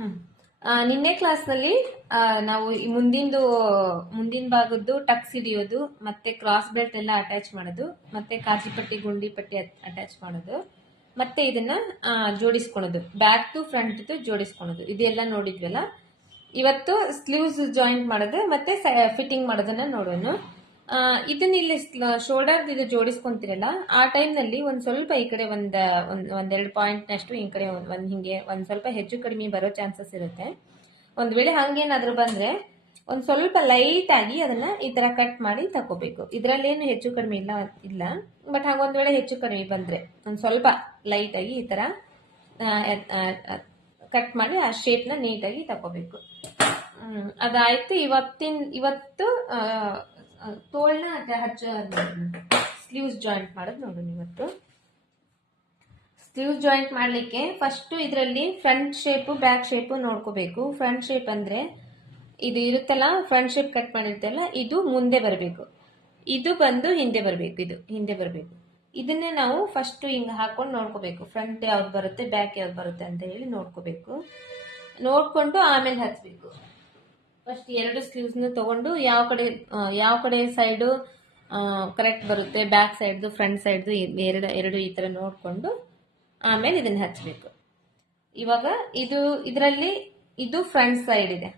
ಹ್ಮ್. ನಿನ್ನೆ ಕ್ಲಾಸ್ನಲ್ಲಿ ನಾವು ಈ ಮುಂದಿನ ಭಾಗದ್ದು ಟಕ್ಸ್ ಹಿಡಿಯೋದು ಮತ್ತೆ ಕ್ರಾಸ್ ಬೆಲ್ಟ್ ಎಲ್ಲ ಅಟ್ಯಾಚ್ ಮಾಡೋದು ಮತ್ತೆ ಕಾಜಿ ಪಟ್ಟಿ ಗುಂಡಿ ಪಟ್ಟಿ ಅಟ್ಯಾಚ್ ಮಾಡೋದು ಮತ್ತೆ ಇದನ್ನ ಜೋಡಿಸ್ಕೊಳೋದು ಬ್ಯಾಕ್ ಟು ಫ್ರಂಟ್ ಜೋಡಿಸ್ಕೊಳೋದು ಇದೆಲ್ಲ ನೋಡಿದ್ವಲ್ಲ. ಇವತ್ತು ಸ್ಲೀವ್ಸ್ ಜಾಯಿಂಟ್ ಮಾಡೋದು ಮತ್ತೆ ಫಿಟ್ಟಿಂಗ್ ಮಾಡೋದನ್ನ ನೋಡೋಣ. ಇದನ್ನ ಇಲ್ಲಿ ಶೋಲ್ಡರ್ ಇದು ಜೋಡಿಸ್ಕೊಂತಿರಲ್ಲ ಆ ಟೈಮ್ ನಲ್ಲಿ ಒಂದ್ ಸ್ವಲ್ಪ ಈ ಕಡೆ ಒಂದೆರಡು ಪಾಯಿಂಟ್ ನಷ್ಟು ಈ ಕಡೆ ಹಿಂಗೆ ಒಂದ್ ಸ್ವಲ್ಪ ಹೆಚ್ಚು ಕಡಿಮೆ ಬರೋ ಚಾನ್ಸಸ್ ಇರುತ್ತೆ. ಒಂದ್ ವೇಳೆ ಹಂಗೇನಾದ್ರೂ ಬಂದ್ರೆ ಒಂದ್ ಸ್ವಲ್ಪ ಲೈಟ್ ಆಗಿ ಅದನ್ನ ಈ ತರ ಕಟ್ ಮಾಡಿ ತಕೋಬೇಕು. ಇದ್ರಲ್ಲೇನು ಹೆಚ್ಚು ಕಡಿಮೆ ಇಲ್ಲ ಬಟ್ ಹಾಗೊಂದ್ ವೇಳೆ ಹೆಚ್ಚು ಕಡಿಮೆ ಬಂದ್ರೆ ಒಂದ್ ಸ್ವಲ್ಪ ಲೈಟ್ ಆಗಿ ಈ ತರ ಕಟ್ ಮಾಡಿ ಆ ಶೇಪ್ ನ ನೀಟಾಗಿ ತಕೋಬೇಕು. ಅದಾಯ್ತು. ಇವತ್ತು ತೋಳ್ನ ಸ್ಲೀವ್ಸ್ ಜಾಯಿಂಟ್ ಮಾಡೋದು ನೋಡೋಣ. ಇವತ್ತು ಸ್ಲೀವ್ಸ್ ಜಾಯಿಂಟ್ ಮಾಡ್ಲಿಕ್ಕೆ ಫಸ್ಟ್ ಇದರಲ್ಲಿ ಫ್ರಂಟ್ ಶೇಪ್ ಬ್ಯಾಕ್ ಶೇಪ್ ನೋಡ್ಕೋಬೇಕು. ಫ್ರಂಟ್ ಶೇಪ್ ಅಂದ್ರೆ ಇದು ಇರುತ್ತಲ್ಲ, ಫ್ರಂಟ್ ಶೇಪ್ ಕಟ್ ಮಾಡಿರ್ತಲ್ಲ, ಇದು ಮುಂದೆ ಬರಬೇಕು, ಇದು ಬಂದು ಹಿಂದೆ ಬರಬೇಕು, ಇದು ಹಿಂದೆ ಬರಬೇಕು. ಇದನ್ನೇ ನಾವು ಫಸ್ಟ್ ಹಿಂಗ ಹಾಕೊಂಡು ನೋಡ್ಕೋಬೇಕು. ಫ್ರಂಟ್ ಯಾವ್ದು ಬರುತ್ತೆ ಬ್ಯಾಕ್ ಯಾವ್ದು ಬರುತ್ತೆ ಅಂತ ಹೇಳಿ ನೋಡ್ಕೋಬೇಕು. ನೋಡ್ಕೊಂಡು ಆಮೇಲೆ ಹಚ್ಬೇಕು. ಫಸ್ಟ್ ಎರಡು ಸ್ಲೀವ್ಸ್ ತಗೊಂಡು ಯಾವ ಕಡೆ ಸೈಡು ಕರೆಕ್ಟ್ ಬರುತ್ತೆ, ಬ್ಯಾಕ್ ಸೈಡ್ ಫ್ರಂಟ್ ಸೈಡ್ ಎರಡು ಈ ತರ ನೋಡ್ಕೊಂಡು ಆಮೇಲೆ ಇದನ್ನ ಹಚ್ಬೇಕು. ಇವಾಗ ಇದರಲ್ಲಿ ಇದು ಫ್ರಂಟ್ ಸೈಡ್ ಇದೆ,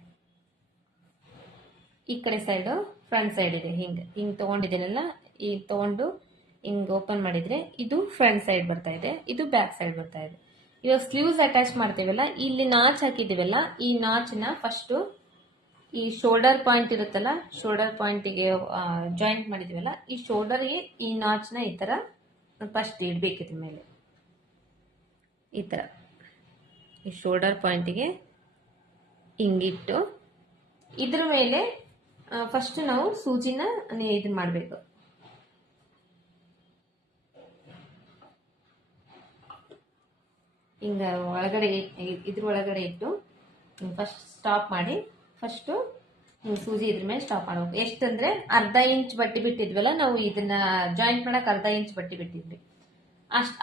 ಈ ಕಡೆ ಸೈಡ್ ಫ್ರಂಟ್ ಸೈಡ್ ಇದೆ. ಹಿಂಗ್ ತಗೊಂಡಿದ್ದೇನಲ್ಲ, ಈಗ ತಗೊಂಡು ಹಿಂಗ್ ಓಪನ್ ಮಾಡಿದ್ರೆ ಇದು ಫ್ರಂಟ್ ಸೈಡ್ ಬರ್ತಾ ಇದೆ, ಇದು ಬ್ಯಾಕ್ ಸೈಡ್ ಬರ್ತಾ ಇದೆ. ಇವಾಗ ಸ್ಲೀವ್ಸ್ ಅಟ್ಯಾಚ್ ಮಾಡ್ತೀವಲ್ಲ, ಇಲ್ಲಿ ನಾಚ್ ಹಾಕಿದೀವಲ್ಲ, ಈ ನಾಚ್ನ ಫಸ್ಟ್ ಈ ಶೋಲ್ಡರ್ ಪಾಯಿಂಟ್ ಇರುತ್ತಲ್ಲ, ಶೋಲ್ಡರ್ ಪಾಯಿಂಟಿಗೆ ಜಾಯಿಂಟ್ ಮಾಡಿದೀವಲ್ಲ, ಈ ಶೋಲ್ಡರ್ಗೆ ಈ ನಾಚ್ನ ಈ ತರ ಫಸ್ಟ್ ಇಡ್ಬೇಕಿದ್ರ ಮೇಲೆ. ಈ ತರ ಈ ಶೋಲ್ಡರ್ ಪಾಯಿಂಟಿಗೆ ಹಿಂಗಿಟ್ಟು ಇದ್ರ ಮೇಲೆ ಫಸ್ಟ್ ನಾವು ಸೂಜಿನ ಇದನ್ನ ಮಾಡಬೇಕು. ಹಿಂಗ ಒಳಗಡೆ ಇದ್ರ ಒಳಗಡೆ ಇಟ್ಟು ಫಸ್ಟ್ ಸ್ಟಾಪ್ ಮಾಡಿ ಫಸ್ಟ್ ಸೂಜಿ ಇದ್ರ ಮೇಲೆ ಸ್ಟಾಪ್ ಮಾಡಬೇಕು. ಎಷ್ಟಂದ್ರೆ ಅರ್ಧ ಇಂಚ್ ಬಟ್ಟಿ ಬಿಟ್ಟಿದ್ವಲ್ಲ ನಾವು, ಇದನ್ನ ಜಾಯಿಂಟ್ ಮಾಡಕ್ ಅರ್ಧ ಇಂಚ್ ಬಟ್ಟಿ ಬಿಟ್ಟಿದ್ವಿ.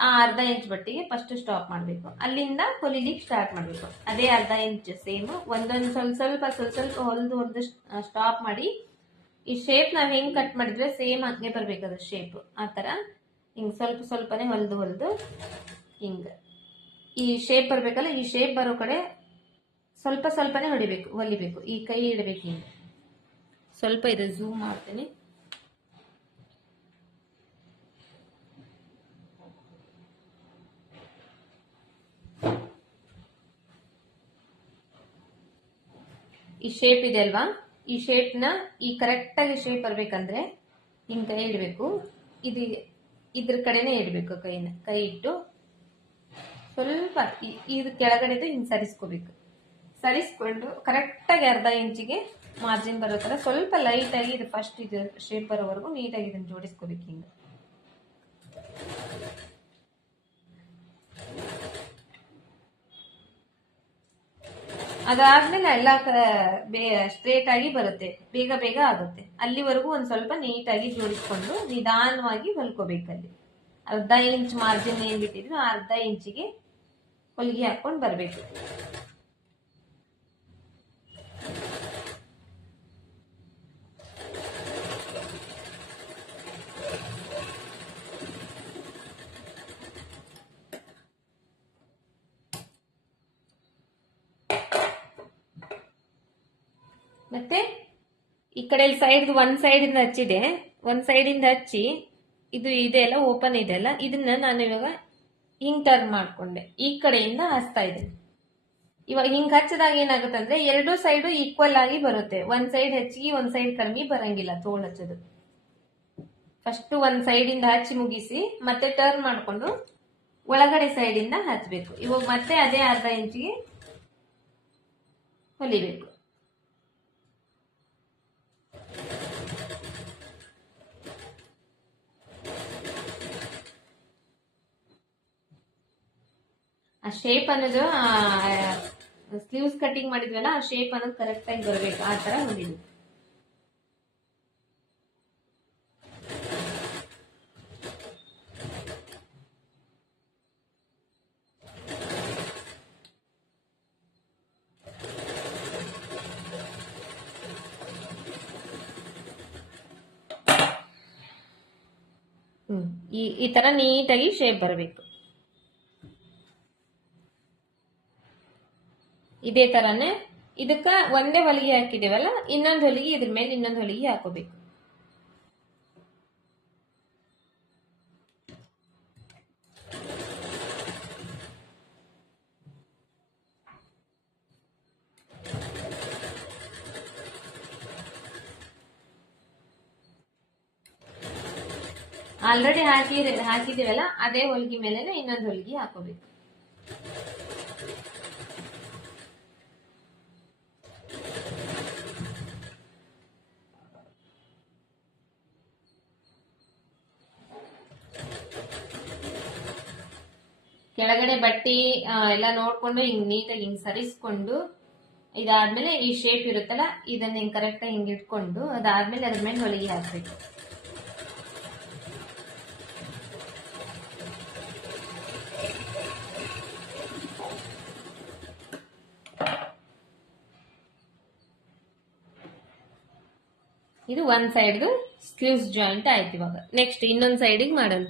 ಆ ಅರ್ಧ ಇಂಚ್ ಬಟ್ಟಿಗೆ ಫಸ್ಟ್ ಸ್ಟಾಪ್ ಮಾಡಬೇಕು. ಅಲ್ಲಿಂದ ಹೊಲಿಲಿಕ್ಕೆ ಸ್ಟಾರ್ಟ್ ಮಾಡಬೇಕು. ಅದೇ ಅರ್ಧ ಇಂಚ್ ಸೇಮ್ ಒಂದೊಂದು ಸ್ವಲ್ಪ ಹೊಲ್ದು ಸ್ಟಾಪ್ ಮಾಡಿ ಈ ಶೇಪ್ ನಾವ್ ಹೆಂಗ್ ಕಟ್ ಮಾಡಿದ್ವಿ ಸೇಮ್ ಹಂಗೆ ಬರ್ಬೇಕು. ಅದು ಶೇಪ್ ಆ ತರ ಹಿಂಗ್ ಸ್ವಲ್ಪನೇ ಹೊಲ್ದು ಹಿಂಗ ಈ ಶೇಪ್ ಬರ್ಬೇಕಲ್ಲ, ಈ ಶೇಪ್ ಬರೋ ಕಡೆ ಸ್ವಲ್ಪನೇ ಹೊಲಿಬೇಕು. ಈ ಕೈ ಇಡಬೇಕು ಹಿಂಗೆ. ಸ್ವಲ್ಪ ಇದು ಝೂಮ್ ಮಾಡ್ತೀನಿ. ಈ ಶೇಪ್ ಇದೆ ಅಲ್ವಾ, ಈ ಶೇಪ್ ನ ಈ ಕರೆಕ್ಟ್ ಆಗಿ ಶೇಪ್ ಬರ್ಬೇಕಂದ್ರೆ ಹಿಂಗ್ ಕೈ ಇಡಬೇಕು. ಇದ್ರ ಕಡೆನೆ ಇಡಬೇಕು. ಕೈ ಇಟ್ಟು ಸ್ವಲ್ಪ ಇದು ಕೆಳಗಡೆದು ಹಿಂಗ್ ಸರಿಸ್ಕೋಬೇಕು. ಸರಿಸ್ಕೊಂಡು ಕರೆಕ್ಟ್ ಆಗಿ ಅರ್ಧ ಇಂಚಿಗೆ ಮಾರ್ಜಿನ್ ಬರೋ ತರ ಸ್ವಲ್ಪ ಲೈಟ್ ಆಗಿ ಇದು ಫಸ್ಟ್ ಇದು ಶೇಪ್ ಬರೋವರೆಗೂ ನೀಟಾಗಿ ಇದನ್ನ ಜೋಡಿಸ್ಕೋಬೇಕು. ಹಿಂಗ ಅದಾದ್ಮೇಲೆ ಎಲ್ಲ ಸ್ಟ್ರೇಟ್ ಆಗಿ ಬರುತ್ತೆ, ಬೇಗ ಆಗುತ್ತೆ. ಅಲ್ಲಿವರೆಗೂ ಒಂದ್ ಸ್ವಲ್ಪ ನೀಟಾಗಿ ಜೋಡಿಸ್ಕೊಂಡು ನಿಧಾನವಾಗಿ ಹೊಲ್ಕೋಬೇಕಲ್ಲಿ. ಅರ್ಧ ಇಂಚ್ ಮಾರ್ಜಿನ್ ಏನ್ ಬಿಟ್ಟಿದ್ವಿ ಆ ಅರ್ಧ ಇಂಚಿಗೆ ಹೊಲಿಗೆ ಹಾಕೊಂಡು ಬರ್ಬೇಕು. ಮತ್ತೆ ಈ ಕಡೆ ಸೈಡ್ ಒಂದ್ ಸೈಡ್ ಇಂದ ಹಚ್ಚಿದೆ, ಒಂದ್ ಸೈಡ್ ಇಂದ ಹಚ್ಚಿ ಇದು ಇದೆ ಅಲ್ಲ, ಓಪನ್ ಇದೆ ಅಲ್ಲ, ಇದನ್ನ ನಾನು ಇವಾಗ ಹಿಂಗ್ ಟರ್ನ್ ಮಾಡ್ಕೊಂಡೆ ಈ ಕಡೆಯಿಂದ ಹಚ್ತಾ ಇದ್ದೇನೆ. ಇವಾಗ ಹಿಂಗ್ ಹಚ್ಚದಾಗ ಏನಾಗುತ್ತೆ ಅಂದ್ರೆ ಎರಡು ಸೈಡ್ ಈಕ್ವಲ್ ಆಗಿ ಬರುತ್ತೆ. ಒಂದ್ ಸೈಡ್ ಹೆಚ್ಚಿಗೆ ಒಂದ್ ಸೈಡ್ ಕಡಿಮೆ ಬರಂಗಿಲ್ಲ ತೋಳ್ ಹಚ್ಚೋದು. ಫಸ್ಟ್ ಒಂದ್ ಸೈಡ್ ಇಂದ ಹಚ್ಚಿ ಮುಗಿಸಿ ಮತ್ತೆ ಟರ್ನ್ ಮಾಡ್ಕೊಂಡು ಒಳಗಡೆ ಸೈಡ್ ಇಂದ ಹಚ್ಬೇಕು. ಇವಾಗ ಮತ್ತೆ ಅದೇ ಅರ್ಧ ಇಂಚಿಗೆ ಹೊಲಿಬೇಕು. ಆ ಶೇಪ್ ಅನ್ನೋದು ಸ್ಲೀವ್ಸ್ ಕಟಿಂಗ್ ಮಾಡಿದ್ವಲ್ಲ, ಆ ಶೇಪ್ ಅನ್ನೋದು ಕರೆಕ್ಟ್ ಆಗಿ ಬರಬೇಕು. ಆ ತರ ಹೊಲಿಬೇಕು. ಈ ತರ ನೀಟಾಗಿ ಶೇಪ್ ಬರಬೇಕು. ಇದೇ ತರನೇ ಇದಕ್ಕ ಒಂದೇ ಹೊಲಿಗೆ ಹಾಕಿದೇವಲ್ಲ, ಇನ್ನೊಂದು ಹೊಲಿಗೆ ಇದ್ರ ಮೇಲೆ ಇನ್ನೊಂದು ಹೊಲಿಗೆ ಹಾಕೋಬೇಕು. ಆಲ್ರೆಡಿ ಹಾಕಿದೀವಲ್ಲ ಅದೇ ಹೊಲಿಗೆ ಮೇಲೆ ಇನ್ನೊಂದು ಹೊಲಿಗೆ ಹಾಕೋಬೇಕು. ಕೆಳಗಡೆ ಬಟ್ಟಿ ಎಲ್ಲ ನೋಡ್ಕೊಂಡು ಹಿಂಗ್ ನೀಟಾಗಿ ಹಿಂಗ್ ಸರಿಸ್ಕೊಂಡು, ಇದಾದ್ಮೇಲೆ ಈ ಶೇಪ್ ಇರುತ್ತಲ್ಲ ಇದನ್ನ ಹಿಂಗ್ ಕರೆಕ್ಟ್ ಆಗಿ ಹಿಂಗ್ ಇಟ್ಕೊಂಡು, ಅದಾದ್ಮೇಲೆ ಅದ್ರ ಮೇಲೆ ಹೊಲಿಗೆ ಹಾಕ್ಬೇಕು. ಇದು ಒಂದ್ ಸೈಡ್ ಸ್ಲೀವ್ಸ್ ಜಾಯಿಂಟ್ ಆಯ್ತು. ಇವಾಗ ನೆಕ್ಸ್ಟ್ ಇನ್ನೊಂದ್ ಸೈಡಿಗೆ ಮಾಡೋಣ.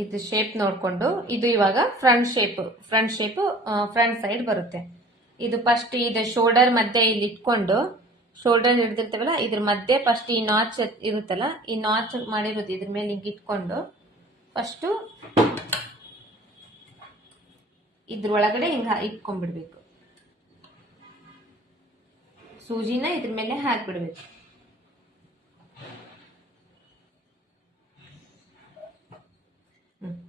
ಇದು ಶೇಪ್ ನೋಡ್ಕೊಂಡು, ಇದು ಇವಾಗ ಫ್ರಂಟ್ ಸೈಡ್ ಬರುತ್ತೆ. ಇದು ಫಸ್ಟ್ ಇದು ಶೋಲ್ಡರ್ ಮಧ್ಯೆ ಇಲ್ಲಿ ಇಟ್ಕೊಂಡು, ಶೋಲ್ಡರ್ ಹಿಡ್ದಿರ್ತೇವಲ್ಲ ಇದ್ರ ಮಧ್ಯೆ ಫಸ್ಟ್ ಈ ನಾಚ್ ಇರುತ್ತಲ್ಲ, ಈ ನಾಚ್ ಮಾಡಿರೋದು ಇದ್ರ ಮೇಲೆ ಹಿಂಗೆ ಇಟ್ಕೊಂಡು ಫಸ್ಟ್ ಇದ್ರೊಳಗಡೆ ಹಿಂಗ ಇಟ್ಕೊಂಡ್ಬಿಡ್ಬೇಕು. ಸೂಜಿನ ಇದ್ರ ಮೇಲೆ ಹಾಕ್ಬಿಡ್ಬೇಕು.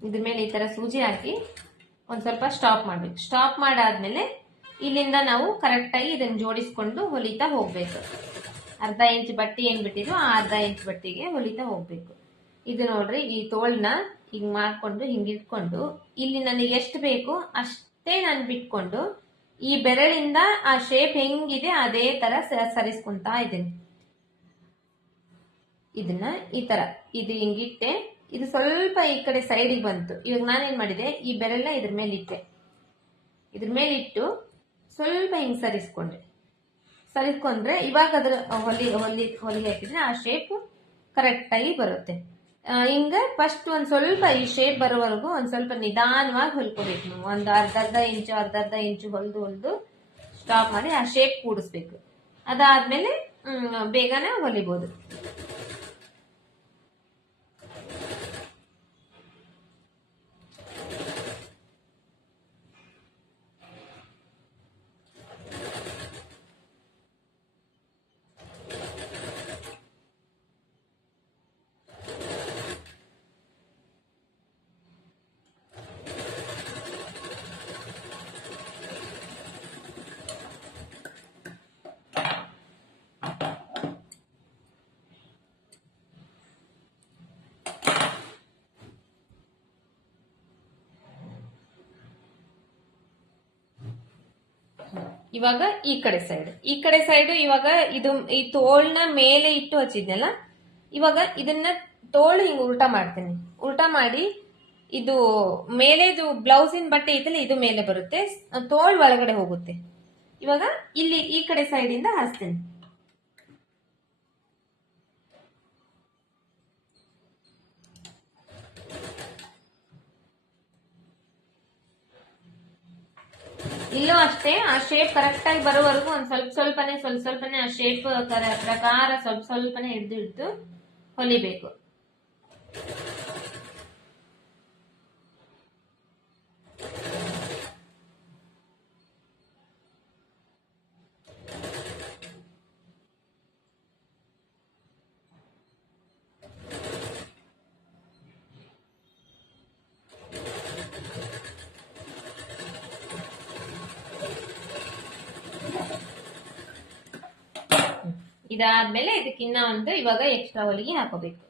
ಇದ್ರ ಮೇಲೆ ಈ ತರ ಸೂಜಿ ಹಾಕಿ ಒಂದ್ ಸ್ವಲ್ಪ ಸ್ಟಾಪ್ ಮಾಡ್ಬೇಕು. ಸ್ಟಾಪ್ ಮಾಡಾದ್ಮೇಲೆ ಇಲ್ಲಿಂದ ನಾವು ಕರೆಕ್ಟ್ ಆಗಿ ಇದನ್ನ ಜೋಡಿಸ್ಕೊಂಡು ಹೊಲಿತಾ ಹೋಗ್ಬೇಕು. ಅರ್ಧ ಇಂಚ್ ಬಟ್ಟಿ ಏನ್ ಬಿಟ್ಟಿದ್ವು ಆ ಅರ್ಧ ಇಂಚ್ ಬಟ್ಟಿಗೆ ಹೊಲಿತಾ ಹೋಗ್ಬೇಕು. ಇದು ನೋಡ್ರಿ, ಈ ತೋಳ್ನ ಹಿಂಗ್ ಮಾಡ್ಕೊಂಡು ಹಿಂಗ್ ಇಟ್ಕೊಂಡು, ಇಲ್ಲಿ ನನಗೆ ಎಷ್ಟು ಬೇಕು ಅಷ್ಟೇ ನಾನು ಬಿಟ್ಕೊಂಡು ಈ ಬೆರಳಿಂದ ಆ ಶೇಪ್ ಹೆಂಗಿದೆ ಅದೇ ತರ ಸರಿಸ್ಕೊಂತಾ ಇದ್ದೀನಿ. ಇದನ್ನ ಈ ತರ ಇದು ಹಿಂಗಿಟ್ಟೆ, ಇದು ಸ್ವಲ್ಪ ಈ ಕಡೆ ಸೈಡಿಗೆ ಬಂತು. ಇವಾಗ ನಾನೇನ್ ಮಾಡಿದೆ, ಈ ಬೆರಳನ್ನ ಇದ್ರ ಮೇಲೆ ಇಟ್ಟೆ. ಇದ್ರ ಮೇಲೆ ಇಟ್ಟು ಸ್ವಲ್ಪ ಹಿಂಗ್ ಸರಿಸ್ಕೊಂಡ್ರೆ ಇವಾಗ ಅದ್ರ ಹೊಲಿಗೆ ಹಾಕಿದ್ರೆ ಆ ಶೇಪ್ ಕರೆಕ್ಟ್ ಆಗಿ ಬರುತ್ತೆ. ಹಿಂಗ ಫಸ್ಟ್ ಒಂದ್ ಸ್ವಲ್ಪ ಈ ಶೇಪ್ ಬರೋವರೆಗೂ ಒಂದ್ ಸ್ವಲ್ಪ ನಿಧಾನವಾಗಿ ಹೊಲ್ಕೋಬೇಕು. ನೀವು ಒಂದು ಅರ್ಧ ಇಂಚು ಹೊಲ್ದು ಸ್ಟಾಪ್ ಮಾಡಿ ಆ ಶೇಪ್ ಕೂಡಿಸ್ಬೇಕು. ಅದಾದ್ಮೇಲೆ ಬೇಗನೆ ಹೊಲಿಬಹುದು. ಇವಾಗ ಈ ಕಡೆ ಸೈಡ್ ಇವಾಗ ಇದು ಈ ತೋಳ್ನ ಮೇಲೆ ಇಟ್ಟು ಹಚ್ಚಿದ್ನಲ್ಲ, ಇವಾಗ ಇದನ್ನ ತೋಳು ಹಿಂಗ್ ಉಲ್ಟಾ ಮಾಡ್ತೇನೆ. ಉಲ್ಟಾ ಮಾಡಿ ಇದು ಮೇಲೆದು ಬ್ಲೌಸಿನ ಬಟ್ಟೆ ಐತಲ್ಲ ಇದು ಮೇಲೆ ಬರುತ್ತೆ, ತೋಳ್ ಒಳಗಡೆ ಹೋಗುತ್ತೆ. ಇವಾಗ ಇಲ್ಲಿ ಈ ಕಡೆ ಸೈಡ್ ಇಂದ ಹಾಸ್ತೇನೆ. ಇಲ್ಲೂ ಅಷ್ಟೇ, ಆ ಶೇಪ್ ಕರೆಕ್ಟ್ ಆಗಿ ಬರೋವರೆಗೂ ಒಂದ್ ಸ್ವಲ್ಪನೇ ಆ ಶೇಪ್ ಪ್ರಕಾರ ಸ್ವಲ್ಪನೇ ಹಿಡಿದು ಹೊಲಿಬೇಕು. ಇದಾದ್ಮೇಲೆ ಇದಕ್ಕಿನ್ನ ಒಂದು ಇವಾಗ ಎಕ್ಸ್ಟ್ರಾ ಹೊಲಿಗೆ ಹಾಕೋಬೇಕು.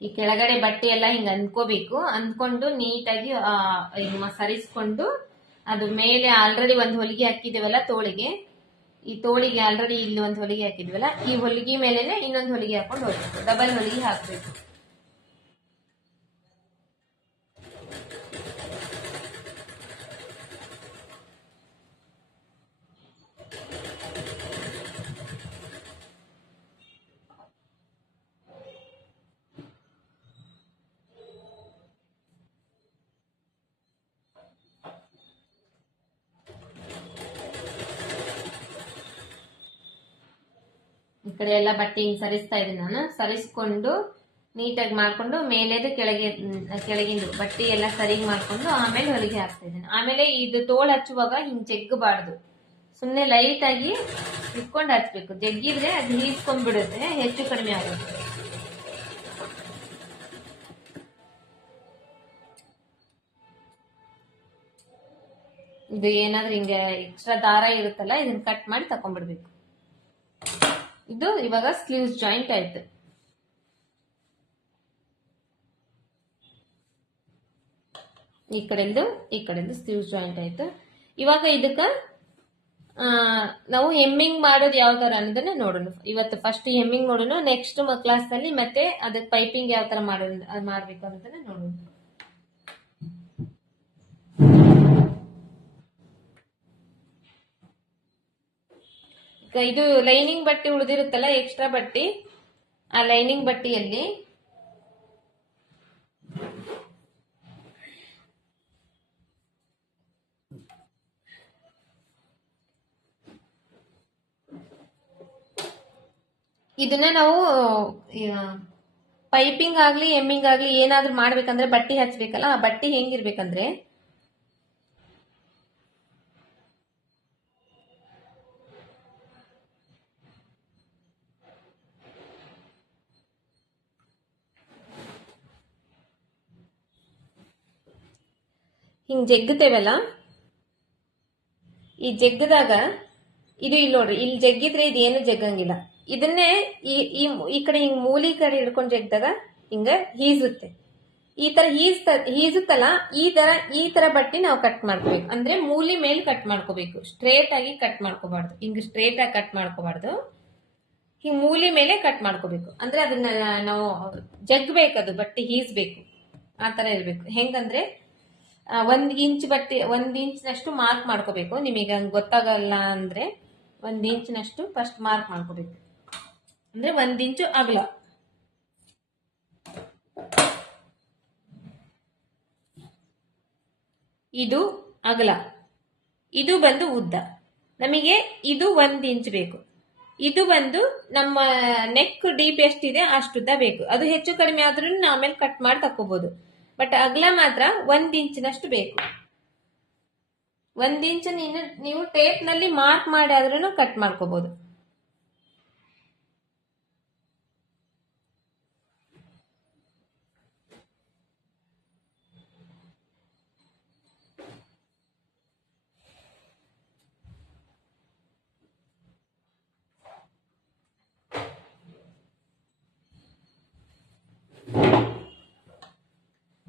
ಈ ಕೆಳಗಡೆ ಬಟ್ಟೆ ಎಲ್ಲ ಹಿಂಗ ಅಂದ್ಕೋಬೇಕು. ಅಂದ್ಕೊಂಡು ನೀಟಾಗಿ ಸರಿಸ್ಕೊಂಡು ಅದು ಮೇಲೆ ಆಲ್ರೆಡಿ ಒಂದು ಹೊಲಿಗೆ ಹಾಕಿದೇವಲ್ಲ ತೋಳಿಗೆ, ಈ ತೋಳಿಗೆ ಆಲ್ರೆಡಿ ಇಲ್ಲಿ ಒಂದು ಹೊಲಿಗೆ ಹಾಕಿದ್ವಲ್ಲ, ಈ ಹೊಲಿಗೆ ಮೇಲೆನೆ ಇನ್ನೊಂದು ಹೊಲಿಗೆ ಹಾಕೊಂಡು ಹೋಗ್ಬೇಕು. ಡಬಲ್ ಹೊಲಿಗೆ ಹಾಕ್ಬೇಕು. ಈ ಕಡೆ ಎಲ್ಲ ಬಟ್ಟೆ ಹಿಂಗ್ ಸರಿಸ್ತಾ ಇದ್ದೀನಿ ನಾನು. ಸರಿಸ್ಕೊಂಡು ನೀಟಾಗಿ ಮಾಡ್ಕೊಂಡು ಮೇಲೆದು ಕೆಳಗಿಂದು ಬಟ್ಟೆ ಎಲ್ಲ ಸರಿಗೆ ಮಾಡ್ಕೊಂಡು ಆಮೇಲೆ ಹೊಲಿಗೆ ಹಾಕ್ತಾ ಇದ್ದೀನಿ. ಆಮೇಲೆ ಇದು ತೋಳು ಹಚ್ಚುವಾಗ ಹಿಂಗ್ ಜಗ್ಗಬಾರ್ದು, ಸುಮ್ಮನೆ ಲೈಟ್ ಆಗಿ ಇಟ್ಕೊಂಡು ಹಚ್ಬೇಕು. ಜಗ್ಗಿದ್ರೆ ಅದು ಹೀಸ್ಕೊಂಡ್ಬಿಡುತ್ತೆ, ಹೆಚ್ಚು ಕಡಿಮೆ ಆಗುತ್ತೆ. ಇದು ಏನಾದ್ರೂ ಹಿಂಗೆ ಎಕ್ಸ್ಟ್ರಾ ದಾರ ಇರುತ್ತಲ್ಲ, ಇದನ್ನ ಕಟ್ ಮಾಡಿ ತಕೊಂಡ್ಬಿಡ್ಬೇಕು. ಇದು ಇವಾಗ ಸ್ಲೀವ್ಸ್ ಜಾಯಿಂಟ್ ಆಯ್ತು. ಈ ಕಡೆದು ಸ್ಲೀವ್ಸ್ ಜಾಯಿಂಟ್ ಆಯ್ತು. ಇವಾಗ ಇದಕ್ಕ ನಾವು ಹೆಮ್ಮಿಂಗ್ ಮಾಡೋದು ಯಾವ ತರ ಅನ್ನೋದನ್ನ ನೋಡೋಣ. ಇವತ್ತು ಫಸ್ಟ್ ಹೆಮ್ಮಿಂಗ್ ನೋಡೋಣ, ನೆಕ್ಸ್ಟ್ ಕ್ಲಾಸ್ ನಲ್ಲಿ ಮತ್ತೆ ಅದಕ್ಕೆ ಪೈಪಿಂಗ್ ಯಾವ ತರ ಮಾಡ್ಬೇಕು ಅನ್ನೋದನ್ನ ನೋಡೋಣ. ಇದು ಲೈನಿಂಗ್ ಬಟ್ಟೆ ಉಳಿದಿರುತ್ತಲ್ಲ, ಎಕ್ಸ್ಟ್ರಾ ಬಟ್ಟೆ, ಆ ಲೈನಿಂಗ್ ಬಟ್ಟೆಯಲ್ಲಿ ಇದನ್ನ ನಾವು ಪೈಪಿಂಗ್ ಆಗ್ಲಿ ಎಮ್ಮಿಂಗ್ ಆಗ್ಲಿ ಏನಾದ್ರೂ ಮಾಡ್ಬೇಕಂದ್ರೆ ಬಟ್ಟೆ ಹಚ್ಬೇಕಲ್ಲ, ಆ ಬಟ್ಟೆ ಹೆಂಗಿರ್ಬೇಕಂದ್ರೆ ಹಿಂಗ್ ಜಗ್ಗುತ್ತೇವಲ್ಲ, ಈ ಜಗ್ಗದಾಗ ಇದು ಇಲ್ಲಿ ನೋಡ್ರಿ, ಇಲ್ಲಿ ಜಗ್ಗಿದ್ರೆ ಇದೇನು ಜಗ್ಗಂಗಿಲ್ಲ. ಇದನ್ನೇ ಈ ಕಡೆ ಹಿಂಗ್ ಮೂಲಿ ಕಡೆ ಹಿಡ್ಕೊಂಡು ಜಗ್ದಾಗ ಹಿಂಗ ಹೀಸುತ್ತೆ. ಈ ತರ ಹೀಸುತ್ತಲ್ಲ, ಈ ತರ ಬಟ್ಟೆ ನಾವು ಕಟ್ ಮಾಡ್ಕೋಬೇಕು. ಅಂದ್ರೆ ಮೂಲಿ ಮೇಲೆ ಕಟ್ ಮಾಡ್ಕೋಬೇಕು, ಸ್ಟ್ರೇಟ್ ಆಗಿ ಕಟ್ ಮಾಡ್ಕೋಬಾರ್ದು. ಹಿಂಗ್ ಸ್ಟ್ರೇಟ್ ಆಗಿ ಕಟ್ ಮಾಡ್ಕೋಬಾರ್ದು, ಹಿಂಗ್ ಮೂಲಿ ಮೇಲೆ ಕಟ್ ಮಾಡ್ಕೋಬೇಕು. ಅಂದ್ರೆ ಅದನ್ನ ನಾವು ಜಗ್ಬೇಕದು, ಬಟ್ಟೆ ಹೀಸ್ಬೇಕು, ಆ ತರ ಇರ್ಬೇಕು. ಹೆಂಗಂದ್ರೆ 1 ಇಂಚ್ ಬಟ್ಟೆ 1 ಇಂಚ್ನಷ್ಟು ಮಾರ್ಕ್ ಮಾಡ್ಕೋಬೇಕು. ನಿಮಗೆ ಹಂಗೆ ಗೊತ್ತಾಗಲ್ಲ ಅಂದ್ರೆ 1 ಇಂಚ್ನಷ್ಟು ಫಸ್ಟ್ ಮಾರ್ಕ್ ಮಾಡ್ಕೋಬೇಕು. ಅಂದ್ರೆ 1 ಇಂಚು ಅಗಲ, ಇದು ಅಗಲ, ಇದು ಬಂದು ಉದ್ದ. ನಮಗೆ ಇದು 1 ಇಂಚ್ ಬೇಕು. ಇದು ಬಂದು ನಮ್ಮ ನೆಕ್ ಡೀಪ್ ಎಷ್ಟಿದೆ ಅಷ್ಟುದ್ದ ಬೇಕು. ಅದು ಹೆಚ್ಚು ಕಡಿಮೆ ಆದ್ರೂ ನಾವು ಆಮೇಲೆ ಕಟ್ ಮಾಡಿ ತಕೋಬಹುದು. ಬಟ್ ಅಗಲ ಮಾತ್ರ 1 ಇಂಚಿನಷ್ಟು ಬೇಕು. 1 ಇಂಚ್ ನೀವು ಟೇಪ್ ನಲ್ಲಿ ಮಾರ್ಕ್ ಮಾಡಿ ಆದ್ರೂ ಕಟ್ ಮಾಡ್ಕೋಬಹುದು.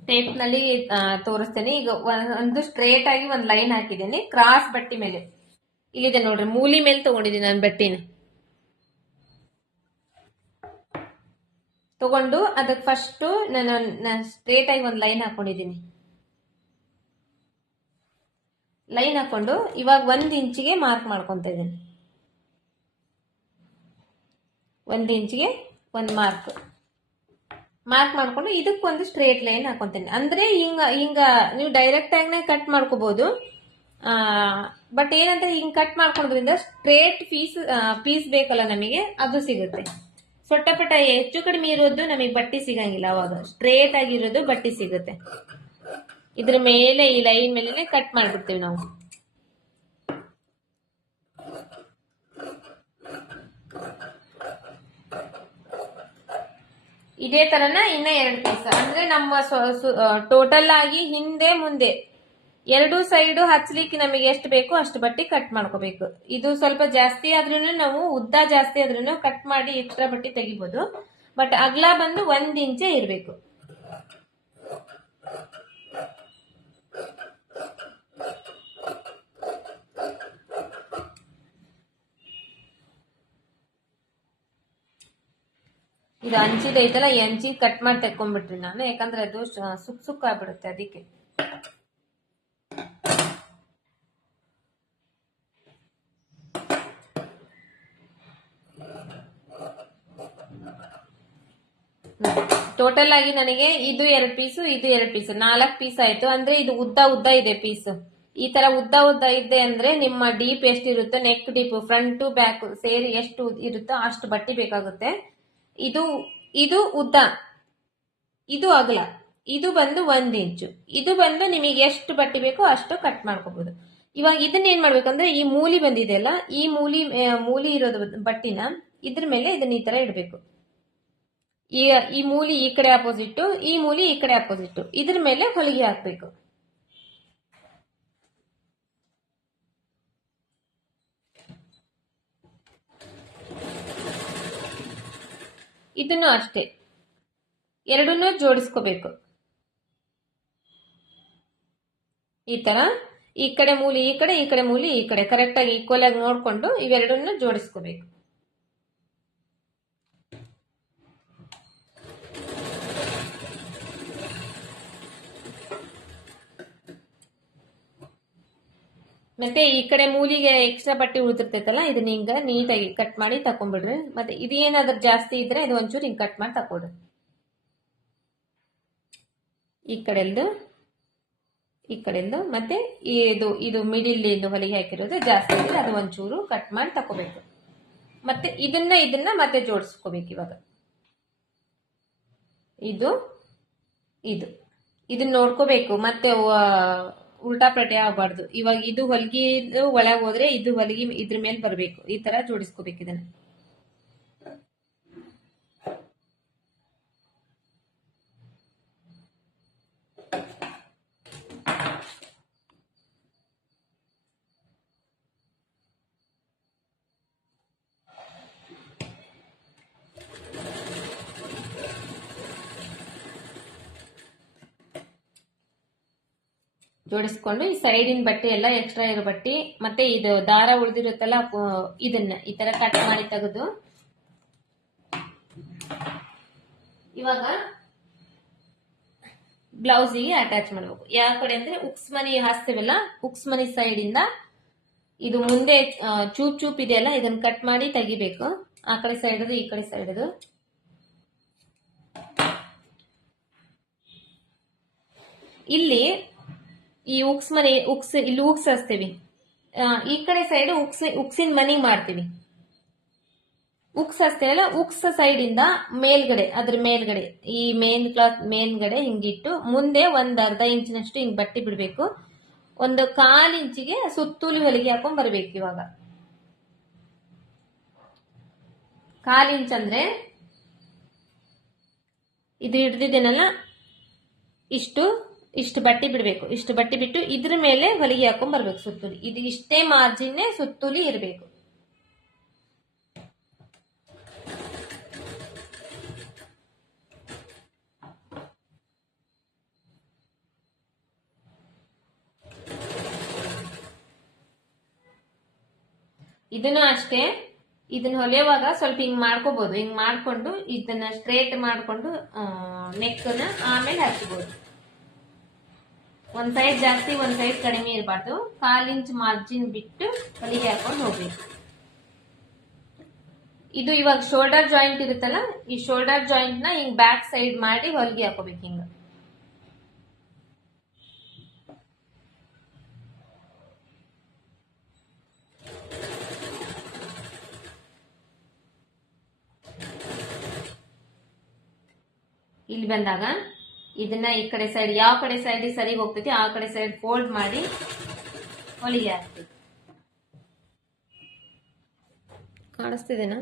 ಟೇಪ್ ನಲ್ಲಿ ತೋರಿಸ್ತೇನೆ. ಈಗ ಒಂದು ಸ್ಟ್ರೇಟ್ ಆಗಿ ಒಂದು ಲೈನ್ ಹಾಕಿದ್ದೇನೆ ಕ್ರಾಸ್ ಬಟ್ಟೆ ಮೇಲೆ. ಇಲ್ಲಿದೆ ನೋಡ್ರಿ, ಮೂಲಿ ಮೇಲೆ ತಗೊಂಡಿದ್ದೀನಿ ನಾನು ಬಟ್ಟೆನ. ತಗೊಂಡು ಅದಕ್ಕೆ ಫಸ್ಟ್ ನಾನು ಸ್ಟ್ರೇಟ್ ಆಗಿ ಒಂದು ಲೈನ್ ಹಾಕೊಂಡಿದ್ದೀನಿ. ಲೈನ್ ಹಾಕೊಂಡು ಇವಾಗ 1 ಇಂಚಿಗೆ ಮಾರ್ಕ್ ಮಾಡ್ಕೊಂತ ಇದ್ದೀನಿ. 1 ಇಂಚಿಗೆ ಒಂದು ಮಾರ್ಕ್ ಮಾಡ್ಕೊಂಡು ಇದಕ್ಕೊಂದು ಸ್ಟ್ರೇಟ್ ಲೈನ್ ಹಾಕೊಂತೀನಿ. ಅಂದ್ರೆ ಹಿಂಗ ನೀವು ಡೈರೆಕ್ಟ್ ಆಗಿನೇ ಕಟ್ ಮಾಡ್ಕೋಬಹುದು. ಬಟ್ ಏನಂದ್ರೆ ಹಿಂಗ್ ಕಟ್ ಮಾಡ್ಕೊಳೋದ್ರಿಂದ ಸ್ಟ್ರೇಟ್ ಪೀಸ್ ಬೇಕಲ್ಲ ನಮಗೆ, ಅದು ಸಿಗುತ್ತೆ. ಸೊಟ್ಟಪಟ ಹೆಚ್ಚು ಕಡಿಮೆ ಇರೋದು ನಮಗೆ ಬಟ್ಟೆ ಸಿಗಂಗಿಲ್ಲ. ಅವಾಗ ಸ್ಟ್ರೇಟ್ ಆಗಿರೋದು ಬಟ್ಟೆ ಸಿಗುತ್ತೆ. ಇದ್ರ ಮೇಲೆ ಈ ಲೈನ್ ಮೇಲೆ ಕಟ್ ಮಾಡ್ಬಿಡ್ತೀವಿ ನಾವು. ಇದೇ ತರನ ಇನ್ನ 2 ಪೀಸ್, ಅಂದ್ರೆ ನಮ್ಮ ಟೋಟಲ್ ಆಗಿ ಹಿಂದೆ ಮುಂದೆ 2 ಸೈಡ್ ಹಚ್ಲಿಕ್ಕೆ ನಮಗೆ ಎಷ್ಟು ಬೇಕು ಅಷ್ಟು ಬಟ್ಟೆ ಕಟ್ ಮಾಡ್ಕೋಬೇಕು. ಇದು ಸ್ವಲ್ಪ ಜಾಸ್ತಿ ಆದ್ರೂ ನಾವು ಉದ್ದ ಜಾಸ್ತಿ ಆದ್ರೂ ಕಟ್ ಮಾಡಿ ಎಕ್ಸ್ಟ್ರಾ ಬಟ್ಟೆ ತೆಗಿಬಹುದು. ಬಟ್ ಅಗಲ ಬಂದು 1 ಇಂಚೆ ಇರಬೇಕು. ಇದು ಹಂಚಿದೈತಲ್ಲ, ಈ ಹಂಚಿ ಕಟ್ ಮಾಡಿ ತೆಕ್ಕೊಂಡ್ಬಿಟ್ರಿ ನಾನು, ಯಾಕಂದ್ರೆ ಅದು ಸುಕ್ ಸುಕ್ ಆಗ್ಬಿಡುತ್ತೆ ಅದಕ್ಕೆ. ಟೋಟಲ್ ಆಗಿ ನನಗೆ ಇದು 2 ಪೀಸು, ಇದು 2 ಪೀಸು, 4 ಪೀಸ್ ಆಯ್ತು. ಅಂದ್ರೆ ಇದು ಉದ್ದ ಉದ್ದ ಇದೆ ಪೀಸ್. ಈ ತರ ಉದ್ದ ಉದ್ದ ಇದೆ ಅಂದ್ರೆ ನಿಮ್ಮ ಡೀಪ್ ಎಷ್ಟಿರುತ್ತೆ, neck deep front to back ಸೇರಿ ಎಷ್ಟು ಇರುತ್ತೋ ಅಷ್ಟು ಬಟ್ಟೆ ಬೇಕಾಗುತ್ತೆ. ಇದು ಇದು ಉದ್ದ, ಇದು ಅಗಲ, ಇದು ಬಂದು 1 ಇಂಚು, ಇದು ಬಂದು ನಿಮಗೆ ಎಷ್ಟು ಬಟ್ಟೆ ಬೇಕೋ ಅಷ್ಟು ಕಟ್ ಮಾಡ್ಕೋಬಹುದು. ಇವಾಗ ಇದನ್ನ ಏನ್ ಮಾಡ್ಬೇಕಂದ್ರೆ ಈ ಮೂಲಿ ಬಂದಿದೆಯಲ್ಲ, ಈ ಮೂಲಿ ಇರೋದು ಬಟ್ಟಿನ ಇದ್ರ ಮೇಲೆ ಇದನ್ನ ಈ ತರ ಇಡಬೇಕು. ಈ ಮೂಲಿ ಈ ಕಡೆ ಅಪೋಸಿಟ್, ಈ ಮೂಲಿ ಈ ಕಡೆ ಅಪೋಸಿಟ್, ಇದ್ರ ಮೇಲೆ ಹೊಲಿಗೆ ಹಾಕ್ಬೇಕು. ಇದನ್ನು ಅಷ್ಟೇ ಎರಡನ್ನೂ ಜೋಡಿಸ್ಕೋಬೇಕು. ಈ ತರ ಈ ಕಡೆ ಮೂಲಿ ಈ ಕಡೆ, ಈ ಕಡೆ ಮೂಲಿ ಈ ಕಡೆ, ಕರೆಕ್ಟ್ ಆಗಿ ಈಕ್ವಲ್ ಆಗಿ ನೋಡ್ಕೊಂಡು ಇವೆರಡನ್ನೂ ಜೋಡಿಸ್ಕೋಬೇಕು. ಮತ್ತೆ ಈ ಕಡೆ ಮೂಲಿಗೆ ಎಕ್ಸ್ಟ್ರಾ ಬಟ್ಟೆ ಉಳಿದಿರ್ತೈತಲ್ಲ, ಇದನ್ನ ಹಿಂಗ ನೀಟಾಗಿ ಕಟ್ ಮಾಡಿ ತಕೊಂಡ್ಬಿಡ್ರಿ. ಮತ್ತೆ ಇದೇನಾದ್ರೂ ಜಾಸ್ತಿ ಇದ್ರೆ ಇದು ಒಂಚೂರು ಹಿಂಗ್ ಕಟ್ ಮಾಡಿ ತಕೊಡ್ರಿ. ಈ ಕಡೆಂದು ಮತ್ತೆ ಇದು ಮಿಡಿಲ್ ಹೊಲಿಗೆ ಹಾಕಿರೋದು ಜಾಸ್ತಿ ಇದ್ರೆ ಅದು ಒಂಚೂರು ಕಟ್ ಮಾಡಿ ತಕೋಬೇಕು. ಮತ್ತೆ ಇದನ್ನ ಮತ್ತೆ ಜೋಡಿಸ್ಕೋಬೇಕು. ಇವಾಗ ಇದನ್ನ ನೋಡ್ಕೋಬೇಕು, ಮತ್ತೆ ಉಲ್ಟಾ ಪಲ್ಟೆ ಆಗಬಾರ್ದು. ಇವಾಗ ಇದು ಹೊಲಿಗೆ ಒಳಗೆ ಹೋದ್ರೆ ಇದು ಹೊಲಿಗೆ ಇದ್ರ ಮೇಲೆ ಬರಬೇಕು. ಈ ತರ ಜೋಡಿಸ್ಕೋಬೇಕು ಇದನ್ನ. ಜೋಡಿಸ್ಕೊಂಡು ಈ ಸೈಡಿನ ಬಟ್ಟೆ ಎಲ್ಲ ಎಕ್ಸ್ಟ್ರಾ ಇರೋ ಬಟ್ಟೆ ಮತ್ತೆ ಇದು ದಾರ ಉಳಿದಿರುತ್ತಲ್ಲ, ಇದನ್ನ ಈ ತರ ಕಟ್ ಮಾಡಿ ತೆಗೆದು ಇವಾಗ ಬ್ಲೌಸಿಗೆ ಅಟ್ಯಾಚ್ ಮಾಡಬೇಕು. ಯಾವ ಕಡೆ ಅಂದ್ರೆ ಉಕ್ಸ್ ಮನಿ ಹಾಕ್ತೇವಲ್ಲ, ಉಕ್ಸ್ ಮನಿ ಸೈಡ್ ಇಂದ ಇದು ಮುಂದೆ ಚೂಪ್ ಇದೆಯಲ್ಲ, ಇದನ್ನ ಕಟ್ ಮಾಡಿ ತೆಗಿಬೇಕು. ಆ ಕಡೆ ಸೈಡ್ ಈ ಕಡೆ ಸೈಡ್ ಇಲ್ಲಿ ಈ ಇಲ್ಲಿ ಉಕ್ಸ್ ಹಚ್ತೀವಿ. ಈ ಕಡೆ ಸೈಡ್ ಉಕ್ಸಿನ ಮನಿ ಮಾಡ್ತೀವಿ. ಉಕ್ಸ್ ಹಚ್ತೇವಲ್ಲ, ಉಕ್ಸ್ ಸೈಡ್ ಇಂದ ಮೇಲ್ಗಡೆ, ಅದ್ರ ಮೇಲ್ಗಡೆ ಈ ಮೇನ್ ಕ್ಲಾತ್ ಮೇಲ್ಗಡೆ ಹಿಂಗಿಟ್ಟು ಮುಂದೆ 1/2 ಇಂಚಿನಷ್ಟು ಹಿಂಗ್ ಬಟ್ಟೆ ಬಿಡ್ಬೇಕು. 1/4 ಇಂಚಿಗೆ ಸುತ್ತೂಲಿ ಹೊಲಿಗೆ ಹಾಕೊಂಡ್ ಬರ್ಬೇಕು. ಇವಾಗ 1/4 ಇಂಚ್ ಅಂದ್ರೆ ಇದು ಹಿಡ್ದಿದ್ದೇನಲ್ಲ, ಇಷ್ಟು ಬಟ್ಟೆ ಬಿಡ್ಬೇಕು. ಇಷ್ಟು ಬಟ್ಟೆ ಬಿಟ್ಟು ಇದ್ರ ಮೇಲೆ ಹೊಲಿಗೆ ಹಾಕೊಂಡ್ ಬರ್ಬೇಕು ಸುತ್ತೂಲಿ. ಇದು ಇಷ್ಟೇ ಮಾರ್ಜಿನ್ ಸುತ್ತೂಲಿ ಇರಬೇಕು. ಇದನ್ನು ಅಷ್ಟೇ, ಇದನ್ನ ಹೊಲಿಯುವಾಗ ಸ್ವಲ್ಪ ಹಿಂಗ್ ಮಾಡ್ಕೋಬಹುದು. ಹಿಂಗ್ ಮಾಡ್ಕೊಂಡು ಇದನ್ನ ಸ್ಟ್ರೇಟ್ ಮಾಡ್ಕೊಂಡು ನೆಕ್ನ ಆಮೇಲೆ ಹಾಕಬಹುದು. ಒಂದ್ ಸೈಡ್ ಜಾಸ್ತಿ ಒಂದ್ ಸೈಡ್ ಕಡಿಮೆ ಇರಬಾರ್ದು. 1/4 ಇಂಚ್ ಮಾರ್ಜಿನ್ ಬಿಟ್ಟು ಹೊಲಿಗೆ ಹಾಕೊಂಡು ಹೋಗ್ಬೇಕು. ಇದು ಇವಾಗ ಶೋಲ್ಡರ್ ಜಾಯಿಂಟ್ ಇರುತ್ತಲ್ಲ, ಈ ಶೋಲ್ಡರ್ ಜಾಯಿಂಟ್ ನ ಹಿಂಗ್ ಬ್ಯಾಕ್ ಸೈಡ್ ಮಾಡಿ ಹೊಲಿಗೆ ಹಾಕೋಬೇಕು. ಹಿಂಗ ಇಲ್ಲಿ ಬಂದಾಗ ಇದನ್ನ ಈ ಕಡೆ ಸೈಡ್, ಯಾವ ಕಡೆ ಸೈಡ್ ಸರಿ ಹೋಗ್ತೈತಿ ಆ ಕಡೆ ಸೈಡ್ ಫೋಲ್ಡ್ ಮಾಡಿ ಹೊಲಿಗೆ ಹಾಕ್ತೀವಿ. ಕಾಣಿಸ್ತಿದೆನಾ?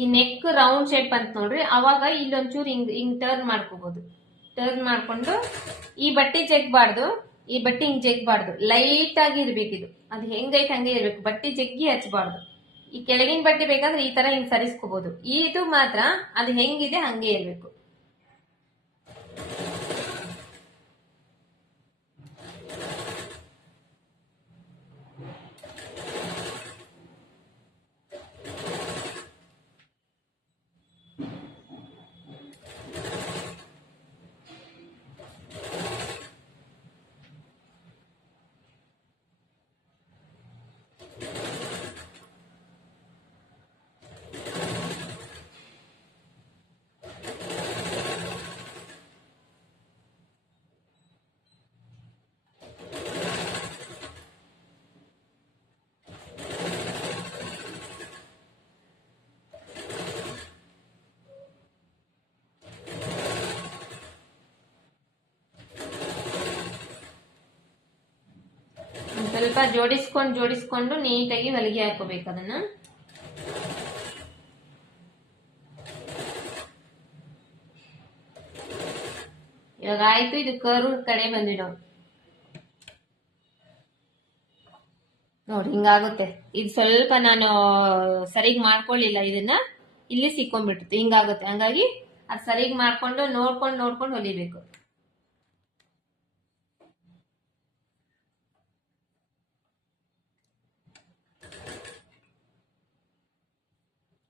ಈ ನೆಕ್ ರೌಂಡ್ ಶೇಪ್ ಅಂತ ನೋಡ್ರಿ, ಅವಾಗ ಇಲ್ಲೊಂಚೂರು ಹಿಂಗ್ ಹಿಂಗ್ ಟರ್ನ್ ಮಾಡ್ಕೋಬಹುದು. ಟರ್ನ್ ಮಾಡ್ಕೊಂಡು ಈ ಬಟ್ಟೆ ಜಗ್ಬಾರ್ದು, ಈ ಬಟ್ಟೆ ಹಿಂಗ್ ಜಗ್ಬಾರ್ದು, ಲೈಟ್ ಆಗಿ ಇರ್ಬೇಕಿದು. ಅದು ಹೆಂಗೈತೆ ಹಂಗೆ ಇರ್ಬೇಕು, ಬಟ್ಟೆ ಜಗ್ಗಿ ಹಚ್ಬಾರ್ದು. ಈ ಕೆಳಗಿನ ಬಟ್ಟೆ ಬೇಕಾದ್ರೆ ಈ ತರ ಹಿಂಗ್ ಸರಿಸ್ಕೋಬಹುದು. ಇದು ಮಾತ್ರ ಅದು ಹೆಂಗಿದೆ ಹಂಗೆ ಇರ್ಬೇಕು. ಸ್ವಲ್ಪ ಜೋಡಿಸ್ಕೊಂಡು ನೀಟಾಗಿ ಹೊಲಿಗೆ ಹಾಕೋಬೇಕು ಅದನ್ನ. ಇವಾಗ ಆಯ್ತು, ಇದು ಕರು ಕಡೆ ಬಂದಿಡೋ ನೋಡಿ, ಹಿಂಗಾಗುತ್ತೆ. ಇದು ಸ್ವಲ್ಪ ನಾನು ಸರಿಗ್ ಮಾಡ್ಕೊಳ್ಳಿಲ್ಲ, ಇದನ್ನ ಇಲ್ಲಿ ಸಿಕ್ಕೊಂಡ್ಬಿಟ್ಟಿತ್ತು, ಹಿಂಗಾಗುತ್ತೆ. ಹಂಗಾಗಿ ಅದು ಸರಿಗ್ ಮಾಡ್ಕೊಂಡು ನೋಡ್ಕೊಂಡು ಹೊಲಿಬೇಕು.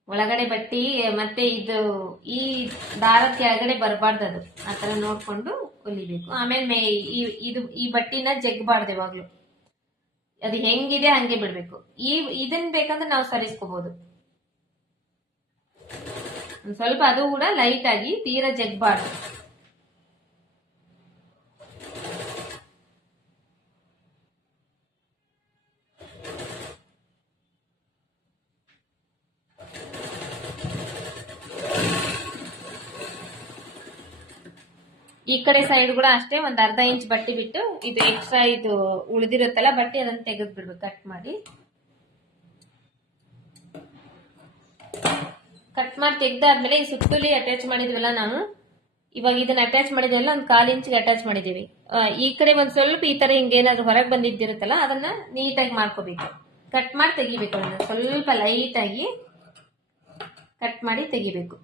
ಒಳಗಡೆ ಬಟ್ಟಿ ಮತ್ತೆ ಇದು ಈ ದಾರದ ಕೆಳಗಡೆ ಬರಬಾರ್ದು, ಅದು ಆತರ ನೋಡ್ಕೊಂಡು ಹೊಲಿಬೇಕು. ಆಮೇಲೆ ಈ ಬಟ್ಟಿನ ಜಗ್ಬಾರ್ದು ಯಾವಾಗ್ಲು, ಅದು ಹೆಂಗಿದೆ ಹಂಗೆ ಬಿಡ್ಬೇಕು. ಇದನ್ ಬೇಕಂದ್ರೆ ನಾವು ಸರಿಸ್ಕೋಬಹುದು. ಸ್ವಲ್ಪ ಅದು ಕೂಡ ಲೈಟ್ ಆಗಿ, ತೀರಾ ಜಗ್ಬಾರ್ದು. ಈ ಕಡೆ ಸೈಡ್ ಕೂಡ ಅಷ್ಟೇ, ಒಂದ್ ಅರ್ಧ ಇಂಚ್ ಬಟ್ಟೆ ಬಿಟ್ಟು ಇದು ಎಕ್ಸ್ಟ್ರಾ ಇದು ಉಳಿದಿರುತ್ತಲ್ಲ ಬಟ್ಟೆ, ಅದನ್ನ ತೆಗೆದು ಬಿಡ್ಬೇಕು ಕಟ್ ಮಾಡಿ. ಕಟ್ ಮಾಡಿ ತೆಗ್ದಾದ್ಮೇಲೆ ಈ ಸುತ್ತಲಿ ಅಟ್ಯಾಚ್ ಮಾಡಿದ್ವಲ್ಲ ನಾವು, ಇವಾಗ ಇದನ್ನ ಅಟ್ಯಾಚ್ ಮಾಡಿದ್ವಲ್ಲ ಒಂದ್ 1/4 ಇಂಚಿಗೆ ಅಟ್ಯಾಚ್ ಮಾಡಿದೀವಿ. ಈ ಕಡೆ ಒಂದ್ ಸ್ವಲ್ಪ ಈ ತರ ಹಿಂಗೇನಾದ್ರು ಹೊರಗೆ ಬಂದಿದ್ದಿರುತ್ತಲ್ಲ ಅದನ್ನ ನೀಟಾಗಿ ಮಾಡ್ಕೋಬೇಕು. ಕಟ್ ಮಾಡಿ ತೆಗಿಬೇಕು, ಅದನ್ನ ಸ್ವಲ್ಪ ಲೈಟ್ ಆಗಿ ಕಟ್ ಮಾಡಿ ತೆಗಿಬೇಕು.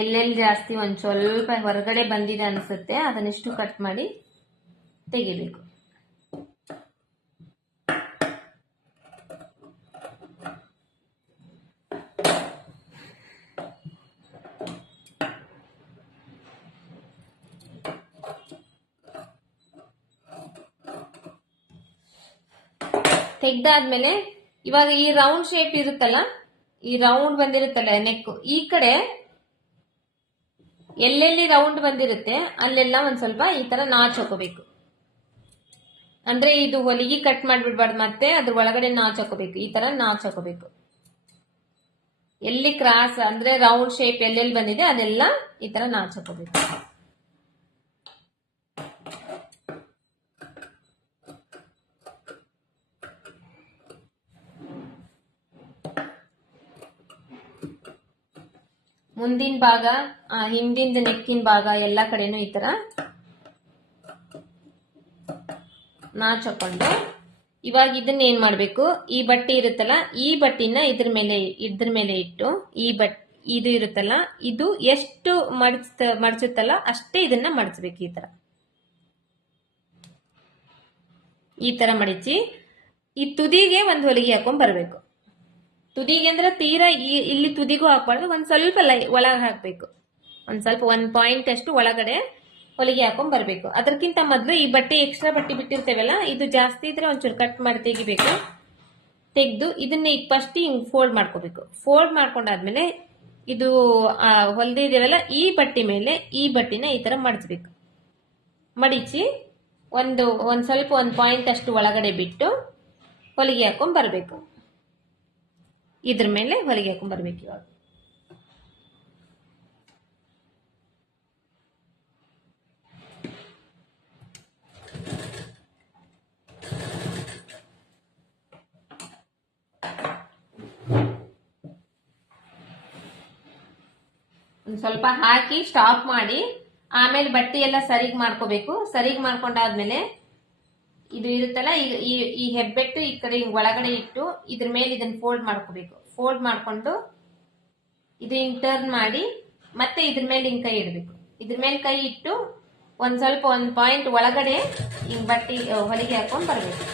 ಎಲ್ಲೆಲ್ಲಿ ಜಾಸ್ತಿ ಒಂದ್ ಸ್ವಲ್ಪ ಹೊರಗಡೆ ಬಂದಿದೆ ಅನ್ಸುತ್ತೆ, ಅದನ್ನಿಷ್ಟು ಕಟ್ ಮಾಡಿ ತೆಗಿಬೇಕು. ತೆಗ್ದಾದ್ಮೇಲೆ ಇವಾಗ ಈ ರೌಂಡ್ ಶೇಪ್ ಇರುತ್ತಲ್ಲ, ಈ ರೌಂಡ್ ಬಂದಿರುತ್ತಲ್ಲ ನೆಕ್, ಈ ಕಡೆ ಎಲ್ಲೆಲ್ಲಿ ರೌಂಡ್ ಬಂದಿರುತ್ತೆ ಅಲ್ಲೆಲ್ಲ ಒಂದ್ ಸ್ವಲ್ಪ ಈ ತರ ನಾಚ್ ಹಾಕೋಬೇಕು. ಅಂದ್ರೆ ಇದು ಹೊಲಿಗೆ ಕಟ್ ಮಾಡ್ಬಿಡ್ಬಾರ್ದು, ಮತ್ತೆ ಅದ್ರ ಒಳಗಡೆ ನಾಚ್ ಹಾಕೋಬೇಕು. ಈ ತರ ನಾಚ್ ಹಾಕೋಬೇಕು. ಎಲ್ಲಿ ಕ್ರಾಸ್ ಅಂದ್ರೆ ರೌಂಡ್ ಶೇಪ್ ಎಲ್ಲೆಲ್ಲಿ ಬಂದಿದೆ ಅದೆಲ್ಲ ಈ ತರ ನಾಚ್ ಹಾಕೋಬೇಕು. ಮುಂದಿನ ಭಾಗ, ಹಿಂದಿಂದ ನೆಕ್ಕಿನ ಭಾಗ ಎಲ್ಲ ಕಡೆನೂ ಈ ತರ ನಾಚ್ ಹಾಕೊಂಡು, ಇವಾಗ ಇದನ್ನ ಏನ್ ಮಾಡ್ಬೇಕು, ಈ ಬಟ್ಟೆ ಇರುತ್ತಲ್ಲ ಈ ಬಟ್ಟಿನ ಇದ್ರ ಮೇಲೆ ಇಟ್ಟು, ಇದು ಇರುತ್ತಲ್ಲ ಇದು ಎಷ್ಟು ಮಡಚುತ್ತಲ್ಲ ಅಷ್ಟೇ ಇದನ್ನ ಮಡಚಬೇಕು. ಈ ತರ ಮಡಿಚಿ ಈ ತುದಿಗೆ ಒಂದ್ ಹೊಲಿಗೆ ಹಾಕೊಂಡ್ ಬರ್ಬೇಕು. ತುದಿಗೆ ಅಂದ್ರೆ ತೀರಾ ಇಲ್ಲಿ ತುದಿಗೂ ಹಾಕ್ಬಾರ್ದು, ಒಂದ್ ಸ್ವಲ್ಪ ಒಳಗೆ ಹಾಕ್ಬೇಕು. ಒಂದ್ ಸ್ವಲ್ಪ 1 ಪಾಯಿಂಟ್ ಅಷ್ಟು ಒಳಗಡೆ ಹೊಲಿಗೆ ಹಾಕೊಂಡ್ ಬರ್ಬೇಕು. ಅದಕ್ಕಿಂತ ಮೊದಲು ಈ ಬಟ್ಟೆ ಎಕ್ಸ್ಟ್ರಾ ಬಟ್ಟೆ ಬಿಟ್ಟಿರ್ತೇವಲ್ಲ, ಇದು ಜಾಸ್ತಿ ಇದ್ರೆ ಒಂಚೂರು ಕಟ್ ಮಾಡಿ ತೆಗಿಬೇಕು. ತೆಗೆದು ಇದನ್ನ ಫಸ್ಟ್ ಹಿಂಗ್ ಫೋಲ್ಡ್ ಮಾಡ್ಕೋಬೇಕು. ಫೋಲ್ಡ್ ಮಾಡ್ಕೊಂಡಾದ್ಮೇಲೆ ಇದು ಹೊಲ್ದಿದೇವಲ್ಲ ಈ ಬಟ್ಟೆ ಮೇಲೆ ಈ ಬಟ್ಟೆನ ಈ ತರ ಮಡಿಚ್ಬೇಕು. ಮಡಿಚಿ ಒಂದ್ ಸ್ವಲ್ಪ ಒಂದು ಪಾಯಿಂಟ್ ಅಷ್ಟು ಒಳಗಡೆ ಬಿಟ್ಟು ಹೊಲಿಗೆ ಹಾಕೊಂಡ್ ಬರಬೇಕು. ಇದ್ರ ಮೇಲೆ ಹೊಲಿಗೆ ಹಾಕೊಂಡ್ ಬರ್ಬೇಕು. ಇವಾಗ ಒಂದ್ ಸ್ವಲ್ಪ ಹಾಕಿ ಸ್ಟಾಪ್ ಮಾಡಿ ಆಮೇಲೆ ಬಟ್ಟೆ ಎಲ್ಲ ಸರಿಗ್ ಮಾಡ್ಕೋಬೇಕು. ಸರಿಗ್ ಮಾಡ್ಕೊಂಡಾದ್ಮೇಲೆ ಇದು ಇರುತ್ತಲ್ಲ, ಈಗ ಈ ಹೆಬ್ಬೆಟ್ಟು ಈ ಕಡೆ ಒಳಗಡೆ ಇಟ್ಟು ಇದ್ರ ಮೇಲೆ ಇದನ್ನ ಫೋಲ್ಡ್ ಮಾಡ್ಕೋಬೇಕು. ಫೋಲ್ಡ್ ಮಾಡ್ಕೊಂಡು ಇದು ಹಿಂಗ್ ಟರ್ನ್ ಮಾಡಿ ಮತ್ತೆ ಇದ್ರ ಮೇಲೆ ಹಿಂಗ್ ಕೈ ಇಡಬೇಕು. ಇದ್ರ ಮೇಲೆ ಕೈ ಇಟ್ಟು ಒಂದ್ ಸ್ವಲ್ಪ ಒಂದ್ ಪಾಯಿಂಟ್ ಒಳಗಡೆ ಹಿಂಗ್ ಬಟ್ಟೆ ಹೊಲಿಗೆ ಹಾಕೊಂಡ್ ಬರ್ಬೇಕು.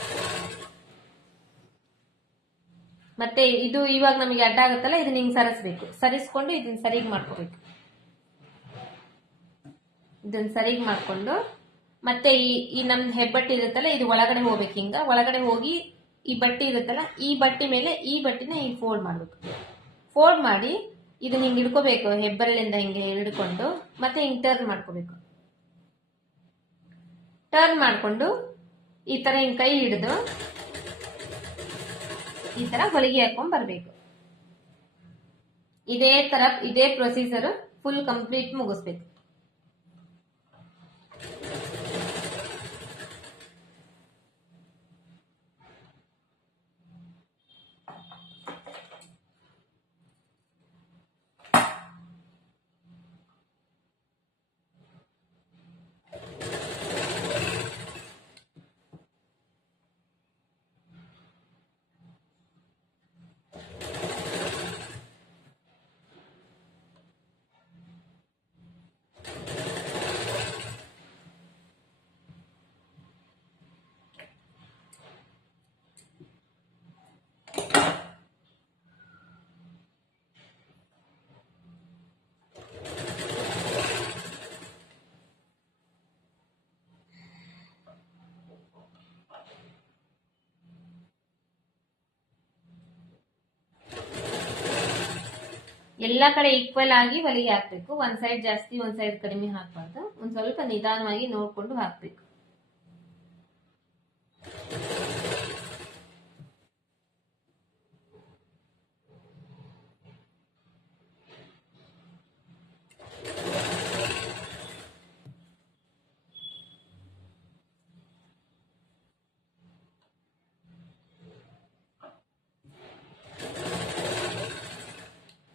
ಮತ್ತೆ ಇದು ಇವಾಗ ನಮಗೆ ಅಡ್ಡ ಆಗುತ್ತಲ್ಲ, ಇದನ್ನ ಹಿಂಗ್ ಸರಿಸ್ಬೇಕು. ಸರಿಸ್ಕೊಂಡು ಇದನ್ನ ಸರಿಗ್ ಮಾಡ್ಕೋಬೇಕು. ಇದನ್ನ ಸರಿಗ್ ಮಾಡ್ಕೊಂಡು ಮತ್ತೆ ಈ ನಮ್ ಹೆಬ್ಬಟ್ಟಿ ಇರುತ್ತಲ್ಲ, ಇದು ಒಳಗಡೆ ಹೋಗ್ಬೇಕು. ಹಿಂಗ ಒಳಗಡೆ ಹೋಗಿ ಈ ಬಟ್ಟೆ ಇರುತ್ತಲ್ಲ, ಈ ಬಟ್ಟೆ ಮೇಲೆ ಈ ಬಟ್ಟೆನ ಹಿಂಗ್ ಫೋಲ್ಡ್ ಮಾಡ್ಬೇಕು. ಫೋಲ್ಡ್ ಮಾಡಿ ಇದನ್ನ ಹಿಂಗ್ ಹಿಡ್ಕೋಬೇಕು. ಹೆಬ್ಬರಳಿಂದ ಹಿಂಗೆ ಹಿಡ್ಕೊಂಡು ಮತ್ತೆ ಹಿಂಗ್ ಟರ್ನ್ ಮಾಡ್ಕೋಬೇಕು. ಟರ್ನ್ ಮಾಡ್ಕೊಂಡು ಈ ತರ ಹಿಂಗ್ ಕೈ ಹಿಡಿದು ಈ ತರ ಹೊಲಿಗೆ ಹಾಕೊಂಡ್ ಬರ್ಬೇಕು. ಇದೇ ಪ್ರೊಸೀಜರ್ ಫುಲ್ ಕಂಪ್ಲೀಟ್ ಮುಗಿಸ್ಬೇಕು. ಎಲ್ಲಾ ಕಡೆ ಈಕ್ವಲ್ ಆಗಿ ಹೊಲಿಗೆ ಹಾಕ್ಬೇಕು. ಒಂದ್ ಸೈಡ್ ಜಾಸ್ತಿ ಒಂದ್ ಸೈಡ್ ಕಡಿಮೆ ಹಾಕ್ಬಾರ್ದು. ಒಂದ್ ಸ್ವಲ್ಪ ನಿಧಾನವಾಗಿ ನೋಡ್ಕೊಂಡು ಹಾಕ್ಬೇಕು.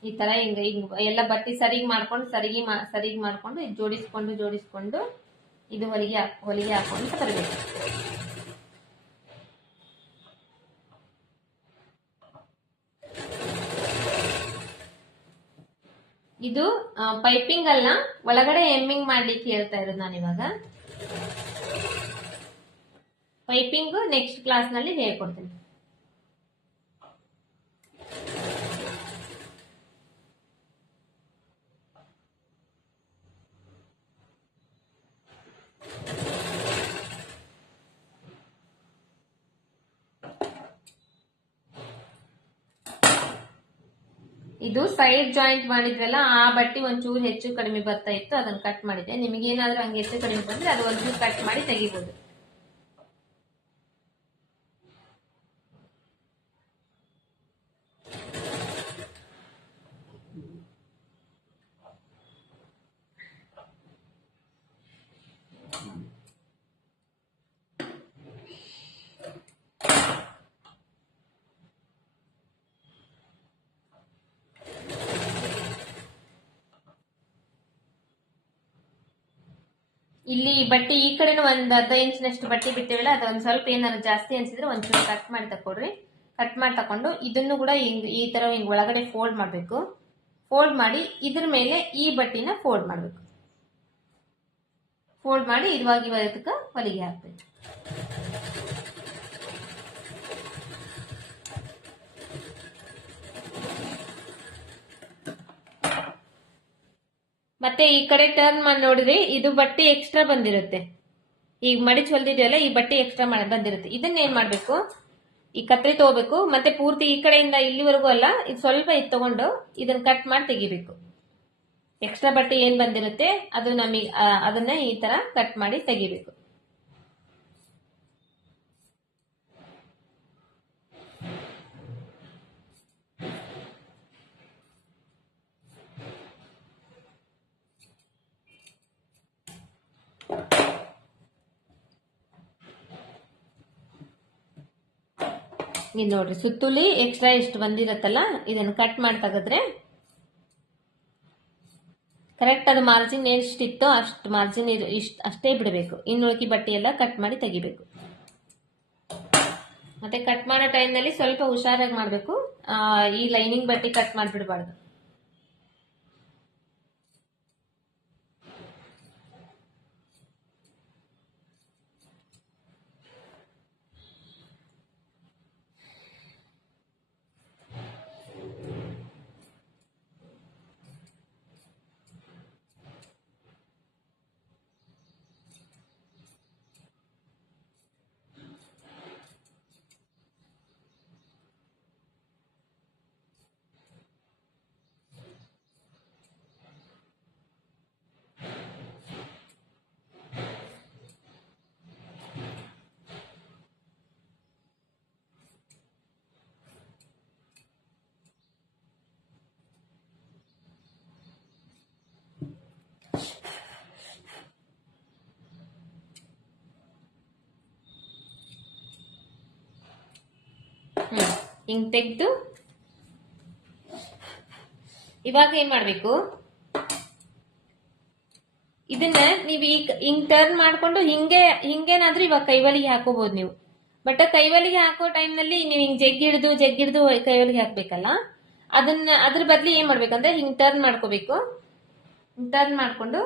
ಈ ತರ ಹಿಂಗ ಎಲ್ಲ ಬಟ್ಟೆ ಸರಿಗ್ ಮಾಡ್ಕೊಂಡು ಜೋಡಿಸ್ಕೊಂಡು ಇದು ಹೊಲಿಗೆ ಹಾಕೊಂಡು ಬರಬೇಕು. ಇದು ಪೈಪಿಂಗ್ ಅಲ್ಲ, ಒಳಗಡೆ ಎಮ್ಮಿಂಗ್ ಮಾಡ್ಲಿಕ್ಕೆ ಹೇಳ್ತಾ ಇರೋದು ನಾನಿವಾಗ. ಪೈಪಿಂಗ್ ನೆಕ್ಸ್ಟ್ ಕ್ಲಾಸ್ ನಲ್ಲಿ ಹೇಳ್ಕೊಡ್ತೀನಿ. ಇದು ಸೈಡ್ ಜಾಯಿಂಟ್ ಮಾಡಿದ್ವಲ್ಲ, ಆ ಬಟ್ಟೆ ಒಂಚೂರು ಹೆಚ್ಚು ಕಡಿಮೆ ಬರ್ತಾ ಇತ್ತು, ಅದನ್ನ ಕಟ್ ಮಾಡಿದೆ. ನಿಮಗೇನಾದ್ರೂ ಹಂಗೆ ಹೆಚ್ಚು ಕಡಿಮೆ ಬಂದ್ರೆ ಅದು ಒಂಚೂರು ಕಟ್ ಮಾಡಿ ತೆಗಿಬಹುದು. ಇಲ್ಲಿ ಬಟ್ಟೆ ಈ ಕಡೆನೂ ಒಂದ್ ಅರ್ಧ ಇಂಚಿನಷ್ಟು ಬಟ್ಟೆ ಬಿಟ್ಟಿವಲ್ಲ, ಅದೊಂದ್ ಸ್ವಲ್ಪ ಏನಾದ್ರು ಜಾಸ್ತಿ ಅನ್ಸಿದ್ರೆ ಒಂಚೂರು ಕಟ್ ಮಾಡಿ ತಕೊಡ್ರಿ. ಕಟ್ ಮಾಡಿ ತಕೊಂಡು ಇದನ್ನು ಕೂಡ ಈ ತರ ಹಿಂಗ್ ಒಳಗಡೆ ಫೋಲ್ಡ್ ಮಾಡ್ಬೇಕು. ಫೋಲ್ಡ್ ಮಾಡಿ ಇದ್ರ ಮೇಲೆ ಈ ಬಟ್ಟೆನ ಫೋಲ್ಡ್ ಮಾಡ್ಬೇಕು. ಫೋಲ್ಡ್ ಮಾಡಿ ಇದಕ್ಕೆ ಹೊಲಿಗೆ ಹಾಕ್ಬೇಕು. ಮತ್ತೆ ಈ ಕಡೆ ಟರ್ನ್ ಮಾಡಿ ನೋಡಿದ್ರೆ ಇದು ಬಟ್ಟೆ ಎಕ್ಸ್ಟ್ರಾ ಬಂದಿರುತ್ತೆ. ಈಗ ಮಡಿಚ್ ಹೊಲ್ದಿದೆಯಲ್ಲ, ಈ ಬಟ್ಟೆ ಎಕ್ಸ್ಟ್ರಾ ಬಂದಿರುತ್ತೆ. ಇದನ್ನ ಏನ್ ಮಾಡ್ಬೇಕು, ಈ ಕತ್ರಿ ತಗೋಬೇಕು. ಮತ್ತೆ ಪೂರ್ತಿ ಈ ಕಡೆಯಿಂದ ಇಲ್ಲಿವರೆಗೂ ಅಲ್ಲ, ಇದು ಸ್ವಲ್ಪ ಇದು ತಗೊಂಡು ಇದನ್ನ ಕಟ್ ಮಾಡಿ ತೆಗಿಬೇಕು. ಎಕ್ಸ್ಟ್ರಾ ಬಟ್ಟೆ ಏನ್ ಬಂದಿರುತ್ತೆ ಅದು ಅದನ್ನ ಈ ತರ ಕಟ್ ಮಾಡಿ ತೆಗಿಬೇಕು. ಇದು ನೋಡ್ರಿ, ಸುತ್ತುಲಿ ಎಕ್ಸ್ಟ್ರಾ ಇಷ್ಟು ಬಂದಿರತ್ತಲ್ಲ, ಇದನ್ನು ಕಟ್ ಮಾಡಿ ತೆಗೆದ್ರೆ ಕರೆಕ್ಟ್ ಅದು ಮಾರ್ಜಿನ್ ಎಷ್ಟಿತ್ತೋ ಅಷ್ಟು ಮಾರ್ಜಿನ್ ಅಷ್ಟೇ ಬಿಡಬೇಕು. ಇನ್ನು ಉಳ್ಕಿ ಬಟ್ಟೆ ಎಲ್ಲ ಕಟ್ ಮಾಡಿ ತೆಗಿಬೇಕು. ಮತ್ತೆ ಕಟ್ ಮಾಡೋ ಟೈಮ್ನಲ್ಲಿ ಸ್ವಲ್ಪ ಹುಷಾರಾಗಿ ಮಾಡಬೇಕು. ಈ ಲೈನಿಂಗ್ ಬಟ್ಟೆ ಕಟ್ ಮಾಡಿಬಿಡಬಾರ್ದು. ಹಿಂಗ್ ತೆಗೆದು ಇವಾಗ ಏನ್ ಮಾಡ್ಬೇಕು, ಇದನ್ನ ನೀವ್ ಈಗ ಹಿಂಗ್ ಟರ್ನ್ ಮಾಡ್ಕೊಂಡು ಹಿಂಗೇನಾದ್ರೂ ಇವಾಗ ಕೈವಲಿಗೆ ಹಾಕೋಬಹುದು ನೀವು. ಬಟ್ ಕೈವಲಿಗೆ ಹಾಕೋ ಟೈಮ್ ನಲ್ಲಿ ನೀವು ಹಿಂಗ್ ಜಗ್ಗಿಡ್ದು ಕೈವಲಿಗೆ ಹಾಕ್ಬೇಕಲ್ಲ, ಅದ್ರ ಬದ್ಲಿ ಏನ್ ಮಾಡ್ಬೇಕಂದ್ರೆ ಹಿಂಗ್ ಟರ್ನ್ ಮಾಡ್ಕೋಬೇಕು. ಟರ್ನ್ ಮಾಡ್ಕೊಂಡು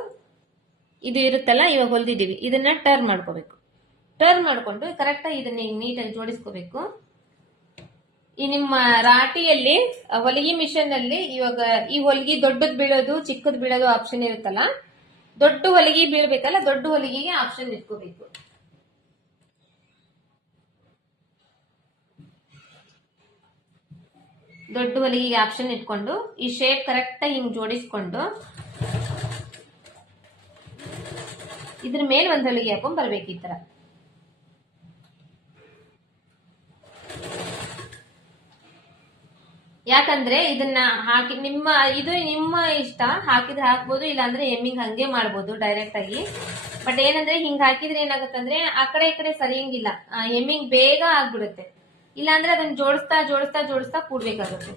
ಇದು ಇರುತ್ತಲ್ಲ, ಇವಾಗ ಹೊಲ್ದಿದೀವಿ, ಇದನ್ನ ಟರ್ನ್ ಮಾಡ್ಕೋಬೇಕು. ಟರ್ನ್ ಮಾಡ್ಕೊಂಡು ಕರೆಕ್ಟಾಗಿ ಇದನ್ನ ನೀಟಾಗಿ ಜೋಡಿಸ್ಕೋಬೇಕು. ಈ ನಿಮ್ಮ ರಾಟಿಯಲ್ಲಿ ಹೊಲಿಗೆ ಮಿಷನ್ ಅಲ್ಲಿ ಇವಾಗ ಈ ಹೊಲಿಗೆ ದೊಡ್ಡದ್ ಬೀಳೋದು ಚಿಕ್ಕದ್ ಬೀಳೋದು ಆಪ್ಷನ್ ಇರುತ್ತಲ್ಲ, ದೊಡ್ಡ ಹೊಲಿಗೆ ಬೀಳ್ಬೇಕಲ್ಲ, ದೊಡ್ಡ ಹೊಲಿಗೆಗೆ ಆಪ್ಷನ್ ಇಟ್ಕೋಬೇಕು. ದೊಡ್ಡ ಹೊಲಿಗೆಗೆ ಆಪ್ಷನ್ ಇಟ್ಕೊಂಡು ಈ ಶೇಪ್ ಕರೆಕ್ಟ್ ಆಗಿ ಹಿಂಗ್ ಜೋಡಿಸ್ಕೊಂಡು ಇದ್ರ ಮೇಲೆ ಒಂದ್ ಹೊಲಿಗೆ ಹಾಕೊಂಡ್ ಬರ್ಬೇಕು ಈ ತರ. ಯಾಕಂದ್ರೆ ಇದನ್ನ ಹಾಕಿ ನಿಮ್ಮ ಇಷ್ಟ, ಹಾಕಿದ್ರೆ ಹಾಕ್ಬೋದು, ಇಲ್ಲಾಂದ್ರೆ ಎಮ್ಮಿಂಗ್ ಹಂಗೆ ಮಾಡ್ಬೋದು ಡೈರೆಕ್ಟ್ ಆಗಿ. ಬಟ್ ಏನಂದ್ರೆ ಹಿಂಗ್ ಹಾಕಿದ್ರೆ ಏನಾಗುತ್ತಂದ್ರೆ ಆ ಕಡೆ ಈ ಕಡೆ ಸರಿಯಂಗಿಲ್ಲ, ಎಮ್ಮಿಂಗ್ ಬೇಗ ಆಗ್ಬಿಡುತ್ತೆ. ಇಲ್ಲಾಂದ್ರೆ ಅದನ್ನ ಜೋಡಿಸ್ತಾ ಜೋಡಿಸ್ತಾ ಜೋಡಿಸ್ತಾ ಕೂಡ್ಬೇಕಾಗುತ್ತೆ.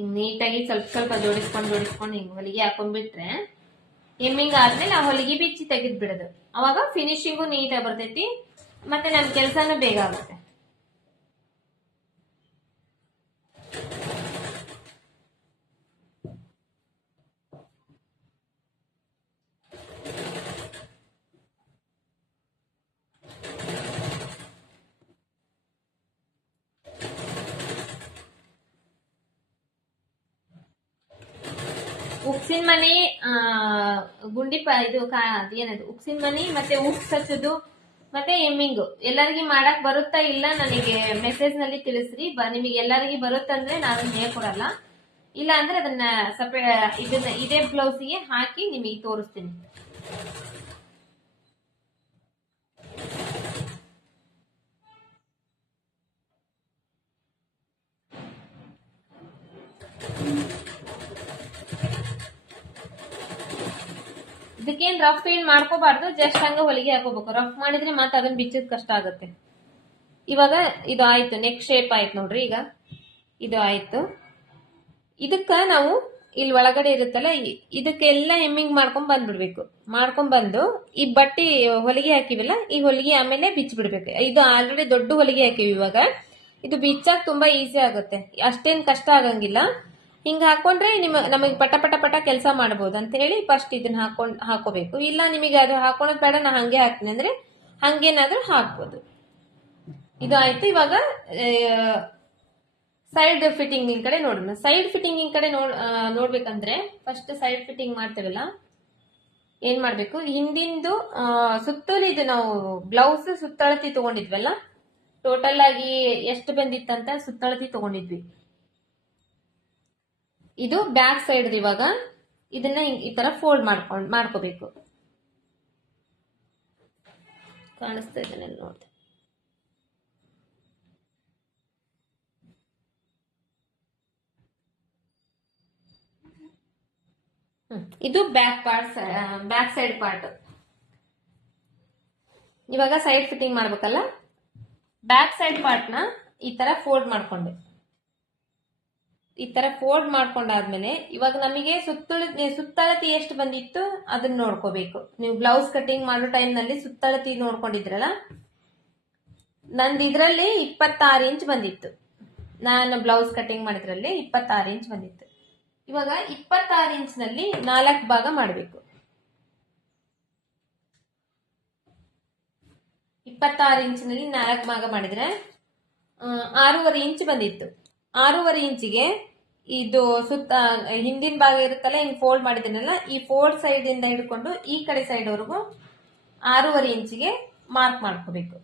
ಹಿಂಗ್ ನೀಟಾಗಿ ಸ್ವಲ್ಪ ಸ್ವಲ್ಪ ಜೋಡಿಸ್ಕೊಂಡು ಹಿಂಗ್ ಹೊಲಿಗೆ ಹಾಕೊಂಡ್ಬಿಟ್ರೆ ಎಮ್ಮಿಂಗ್ ಆದ್ಮೇಲೆ ಆ ಹೊಲಿಗೆ ಬಿಚ್ಚಿ ತೆಗೆದ್ ಬಿಡೋದು. ಅವಾಗ ಫಿನಿಶಿಂಗು ನೀಟಾಗಿ ಬರ್ತೈತಿ, ಮತ್ತೆ ನಮ್ ಕೆಲ್ಸಾನು ಬೇಗ ಆಗುತ್ತೆ. ಉಕ್ಸಿನ ಮನಿ, ಏನದು ಉಕ್ಸಿನ ಮನಿ, ಮತ್ತೆ ಉಕ್ಸ್ ಹಚ್ಚೋದು, ಮತ್ತೆ ಎಮ್ಮಿಂಗು ಎಲ್ಲರಿಗೂ ಮಾಡಕ್ ಬರುತ್ತಾ ಇಲ್ಲ ನನಗೆ ಮೆಸೇಜ್ ನಲ್ಲಿ ತಿಳಿಸ್ರಿ. ನಿಮಗೆ ಎಲ್ಲರಿಗೂ ಬರುತ್ತಂದ್ರೆ ನಾನು ಹೇಳ್ಕೊಡಲ್ಲ, ಇಲ್ಲ ಅಂದ್ರೆ ಅದನ್ನ ಇದೇ ಬ್ಲೌಸ್ಗೆ ಹಾಕಿ ನಿಮಗೆ ತೋರಿಸ್ತೀನಿ. ಇದಕ್ಕೇನ್ ರಫ್ ಏನ್ ಮಾಡ್ಕೋಬಾರ್ದು, ಜಸ್ಟ್ ಹಂಗ ಹೊಲಿಗೆ ಹಾಕೋಬೇಕು. ರಫ್ ಮಾಡಿದ್ರೆ ಮತ್ತೆ ಅದನ್ನ ಬಿಚ್ಚದ್ ಕಷ್ಟ ಆಗುತ್ತೆ. ಇವಾಗ ಇದು ಆಯ್ತು, ನೆಕ್ ಶೇಪ್ ಆಯ್ತು ನೋಡ್ರಿ. ಈಗ ಇದು ಆಯ್ತು. ಇದಕ್ಕ ನಾವು ಇಲ್ಲಿ ಒಳಗಡೆ ಇರುತ್ತಲ್ಲ, ಇದಕ್ಕೆಲ್ಲ ಹೆಮ್ಮಿಂಗ್ ಮಾಡ್ಕೊಂಡ್ ಬಂದ್ಬಿಡ್ಬೇಕು. ಮಾಡ್ಕೊಂಡ್ ಬಂದು ಈ ಬಟ್ಟಿ ಹೊಲಿಗೆ ಹಾಕಿವಿಲ್ಲ, ಈ ಹೊಲಿಗೆ ಆಮೇಲೆ ಬಿಚ್ಚ ಬಿಡ್ಬೇಕು. ಇದು ಆಲ್ರೆಡಿ ದೊಡ್ಡ ಹೊಲಿಗೆ ಹಾಕಿವಿ. ಇವಾಗ ಇದು ಬಿಚ್ಚಾಕ್ ತುಂಬಾ ಈಸಿ ಆಗುತ್ತೆ, ಅಷ್ಟೇನ್ ಕಷ್ಟ ಆಗಂಗಿಲ್ಲ. ಹಿಂಗ ಹಾಕೊಂಡ್ರೆ ನಮಗೆ ಪಟ ಪಟ ಪಟ ಕೆಲಸ ಮಾಡಬಹುದು ಅಂತ ಹೇಳಿ ಫಸ್ಟ್ ಇದನ್ನ ಹಾಕೋಬೇಕು. ಇಲ್ಲ ನಿಮಗೆ ಅದು ಹಾಕೊಳ್ಳೋದು ಬೇಡ, ನಾ ಹಂಗೆ ಹಾಕ್ತೀನಿ ಅಂದ್ರೆ ಹಂಗೇನಾದ್ರೂ ಹಾಕ್ಬೋದು. ಇದು ಆಯ್ತು. ಇವಾಗ ಸೈಡ್ ಫಿಟ್ಟಿಂಗ್ ಕಡೆ ನೋಡೋಣ. ಸೈಡ್ ಫಿಟ್ಟಿಂಗ್ ಕಡೆ ನೋಡ್ಬೇಕಂದ್ರೆ ಫಸ್ಟ್ ಸೈಡ್ ಫಿಟ್ಟಿಂಗ್ ಮಾಡ್ತೇವಲ್ಲ, ಏನ್ ಮಾಡ್ಬೇಕು, ಹಿಂದಿಂದು ಸುತ್ತಲೂ ಇದು ನಾವು ಬ್ಲೌಸ್ ಸುತ್ತಳತಿ ತಗೊಂಡಿದ್ವಲ್ಲ, ಟೋಟಲ್ ಆಗಿ ಎಷ್ಟು ಬಂದಿತ್ತಂತ ಸುತ್ತಳತಿ ತಗೊಂಡಿದ್ವಿ. ಇದು ಬ್ಯಾಕ್ ಸೈಡ್. ಇವಾಗ ಇದನ್ನ ಈ ತರ ಫೋಲ್ಡ್ ಮಾಡ್ಕೋಬೇಕು. ಕಾಣಿಸ್ತಾ ಇದೆ ನೋಡ್ದೆ. ಇದು ಬ್ಯಾಕ್ ಸೈಡ್ ಪಾರ್ಟ್. ಇವಾಗ ಸೈಡ್ ಫಿಟ್ಟಿಂಗ್ ಮಾಡ್ಬೇಕಲ್ಲ, ಬ್ಯಾಕ್ ಸೈಡ್ ಪಾರ್ಟ್ ನ ಈ ತರ ಫೋಲ್ಡ್ ಮಾಡ್ಕೊಂಡೆ. ಈ ತರ ಫೋಲ್ಡ್ ಮಾಡ್ಕೊಂಡಾದ್ಮೇಲೆ ಇವಾಗ ನಮಗೆ ಸುತ್ತಳತಿ ಎಷ್ಟು ಬಂದಿತ್ತು ಅದನ್ನ ನೋಡ್ಕೋಬೇಕು. ನೀವು ಬ್ಲೌಸ್ ಕಟಿಂಗ್ ಮಾಡೋ ಟೈಮ್ ನಲ್ಲಿ ಸುತ್ತಳತಿ ನೋಡ್ಕೊಂಡಿದ್ರಲ್ಲ, ನಂದು ಇದ್ರಲ್ಲಿ 26 ಇಂಚ್ ಬಂದಿತ್ತು. ನಾನು ಬ್ಲೌಸ್ ಕಟಿಂಗ್ ಮಾಡಿದ್ರಲ್ಲಿ 26 ಇಂಚ್ ಬಂದಿತ್ತು. ಇವಾಗ 26 ಇಂಚ್ ನಲ್ಲಿ 4 ಭಾಗ ಮಾಡಬೇಕು. 26 ಇಂಚ್ ನಲ್ಲಿ 4 ಭಾಗ ಮಾಡಿದ್ರೆ 6.5 ಇಂಚ್ ಬಂದಿತ್ತು. 6.5 ಇಂಚಿಗೆ ಇದು ಸುತ್ತ ಹಿಂದಿನ ಭಾಗ ಇರುತ್ತಲ್ಲ, ಹಿಂಗ್ ಫೋಲ್ಡ್ ಮಾಡಿದನಲ್ಲ, ಈ ಫೋಲ್ಡ್ ಸೈಡ್ ಇಂದ ಹಿಡ್ಕೊಂಡು ಈ ಕಡೆ ಸೈಡ್ ವರೆಗೂ 6.5 ಇಂಚಿಗೆ ಮಾರ್ಕ್ ಮಾಡ್ಕೋಬೇಕು.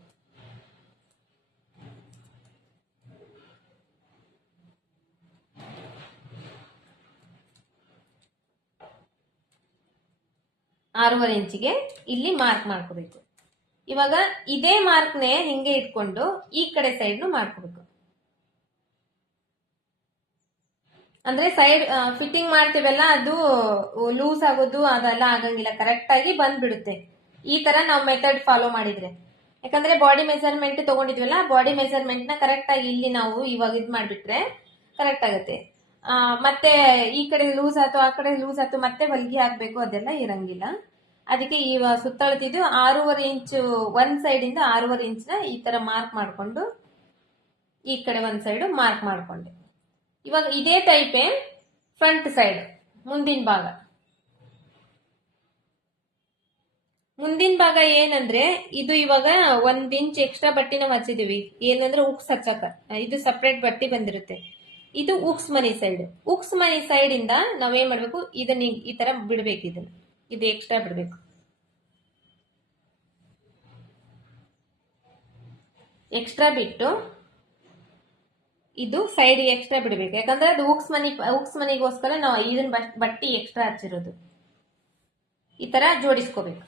ಆರೂವರೆ ಇಂಚಿಗೆ ಇಲ್ಲಿ ಮಾರ್ಕ್ ಮಾಡ್ಕೋಬೇಕು. ಇವಾಗ ಇದೇ ಮಾರ್ಕ್ನೇ ಹಿಂಗೆ ಇಟ್ಕೊಂಡು ಈ ಕಡೆ ಸೈಡ್ ಮಾಡ್ಕೋಬೇಕು. ಅಂದ್ರೆ ಸೈಡ್ ಫಿಟ್ಟಿಂಗ್ ಮಾಡ್ತೀವಲ್ಲ, ಅದು ಲೂಸ್ ಆಗೋದು ಅದೆಲ್ಲ ಆಗಂಗಿಲ್ಲ, ಕರೆಕ್ಟ್ ಆಗಿ ಬಂದ್ಬಿಡುತ್ತೆ ಈ ತರ ನಾವು ಮೆಥಡ್ ಫಾಲೋ ಮಾಡಿದ್ರೆ. ಯಾಕಂದ್ರೆ ಬಾಡಿ ಮೆಜರ್ಮೆಂಟ್ ತಗೊಂಡಿದ್ವಲ್ಲ, ಬಾಡಿ ಮೆಜರ್ಮೆಂಟ್ ನ ಕರೆಕ್ಟ್ ಆಗಿ ಇಲ್ಲಿ ನಾವು ಇವಾಗ ಇದ್ ಮಾಡ್ಬಿಟ್ರೆ ಕರೆಕ್ಟ್ ಆಗುತ್ತೆ. ಮತ್ತೆ ಈ ಕಡೆ ಲೂಸ್ ಆಯ್ತು, ಆ ಕಡೆ ಲೂಸ್ ಆಯ್ತು, ಮತ್ತೆ ಹೊಲಿಗೆ ಹಾಕ್ಬೇಕು, ಅದೆಲ್ಲ ಇರಂಗಿಲ್ಲ. ಅದಕ್ಕೆ ಈ ಸುತ್ತಳತಿದ್ದು 6.5 ಇಂಚು ಒಂದ್ ಸೈಡ್ ಇಂದ 6.5 ಇಂಚ್ನ ಈ ತರ ಮಾರ್ಕ್ ಮಾಡ್ಕೊಂಡು ಈ ಕಡೆ ಒಂದ್ ಸೈಡ್ ಮಾರ್ಕ್ ಮಾಡ್ಕೊಂಡೆ. ಇವಾಗ ಇದೇ ಟೈಪೇ ಫ್ರಂಟ್ ಸೈಡ್ ಮುಂದಿನ ಭಾಗ ಏನಂದ್ರೆ, ಇದು ಇವಾಗ 1 ಇಂಚ್ ಎಕ್ಸ್ಟ್ರಾ ಬಟ್ಟಿನ ಹಚ್ಚಿದೀವಿ. ಏನಂದ್ರೆ ಉಕ್ಸ್ ಹಚ್ಚಕ ಇದು ಸಪ್ರೇಟ್ ಬಟ್ಟಿ ಬಂದಿರುತ್ತೆ. ಇದು ಉಕ್ಸ್ ಮನಿ ಸೈಡ್ ಇಂದ ನಾವೇನ್ ಮಾಡ್ಬೇಕು, ಇದನ್ನ ಈ ತರ ಬಿಡ್ಬೇಕು. ಇದು ಎಕ್ಸ್ಟ್ರಾ ಬಿಡ್ಬೇಕು. ಎಕ್ಸ್ಟ್ರಾ ಬಿಟ್ಟು ಇದು ಸೈಡ್ ಎಕ್ಸ್ಟ್ರಾ ಬಿಡ್ಬೇಕು. ಯಾಕಂದ್ರೆ ಅದು ಉಕ್ಸ್ ಮನಿಗೋಸ್ಕರ ನಾವು ಇದನ್ನ ಬಟ್ಟಿ ಎಕ್ಸ್ಟ್ರಾ ಹಚ್ಚಿರೋದು. ಈ ತರ ಜೋಡಿಸ್ಕೋಬೇಕು.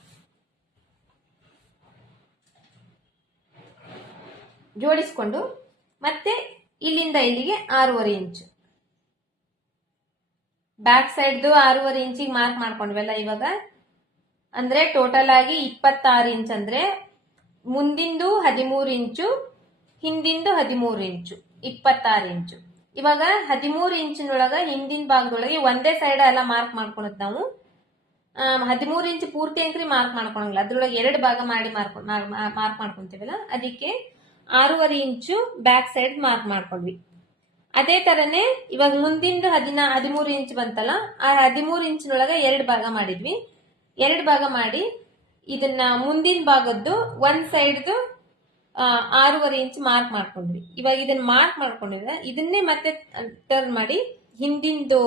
ಜೋಡಿಸ್ಕೊಂಡು ಮತ್ತೆ ಇಲ್ಲಿಂದ ಇಲ್ಲಿಗೆ 6.5 ಇಂಚು ಬ್ಯಾಕ್ ಸೈಡ್ದು 6.5 ಇಂಚಿಗೆ ಮಾರ್ಕ್ ಮಾಡ್ಕೊಂಡ್ವಲ್ಲ ಇವಾಗ. ಅಂದ್ರೆ ಟೋಟಲ್ ಆಗಿ 26 ಇಂಚ್. ಅಂದ್ರೆ ಮುಂದಿಂದು 13 ಇಂಚು, ಹಿಂದಿಂದು 13 ಇಂಚು, 26 ಇಂಚು. ಇವಾಗ 13 ಇಂಚಿನೊಳಗ ಹಿಂದಿನ ಭಾಗದೊಳಗೆ ಒಂದೇ ಸೈಡ್ ಎಲ್ಲ ಮಾರ್ಕ್ ಮಾಡ್ಕೊಳತ್ ನಾವು. 13 ಇಂಚ್ ಪೂರ್ತಿ ಅಂಕ್ರಿ ಮಾರ್ಕ್ ಮಾಡ್ಕೊಳಂಗಿಲ್ಲ, ಅದ್ರೊಳಗೆ 2 ಭಾಗ ಮಾಡಿ ಮಾರ್ಕ್ ಮಾಡ್ಕೊಂತೀವಲ್ಲ, ಅದಕ್ಕೆ 6.5 ಇಂಚು ಬ್ಯಾಕ್ ಸೈಡ್ ಮಾರ್ಕ್ ಮಾಡ್ಕೊಂಡ್ವಿ. ಅದೇ ತರನೇ ಇವಾಗ ಮುಂದಿಂದು 13 ಇಂಚ್ ಬಂತಲ್ಲ, ಆ 13 ಇಂಚಿನೊಳಗ 2 ಭಾಗ ಮಾಡಿದ್ವಿ. 2 ಭಾಗ ಮಾಡಿ ಇದನ್ನ ಮುಂದಿನ ಭಾಗದ್ದು ಒಂದ್ ಸೈಡ್ದು 6.5 ಇಂಚ್ ಮಾರ್ಕ್ ಮಾಡ್ಕೊಂಡ್ವಿ. ಇವಾಗ ಇದನ್ನ ಮಾರ್ಕ್ ಮಾಡ್ಕೊಂಡಿದ್ರೆ ಇದನ್ನೇ ಮತ್ತೆ ಟರ್ನ್ ಮಾಡಿ ಹಿಂದಿಂದು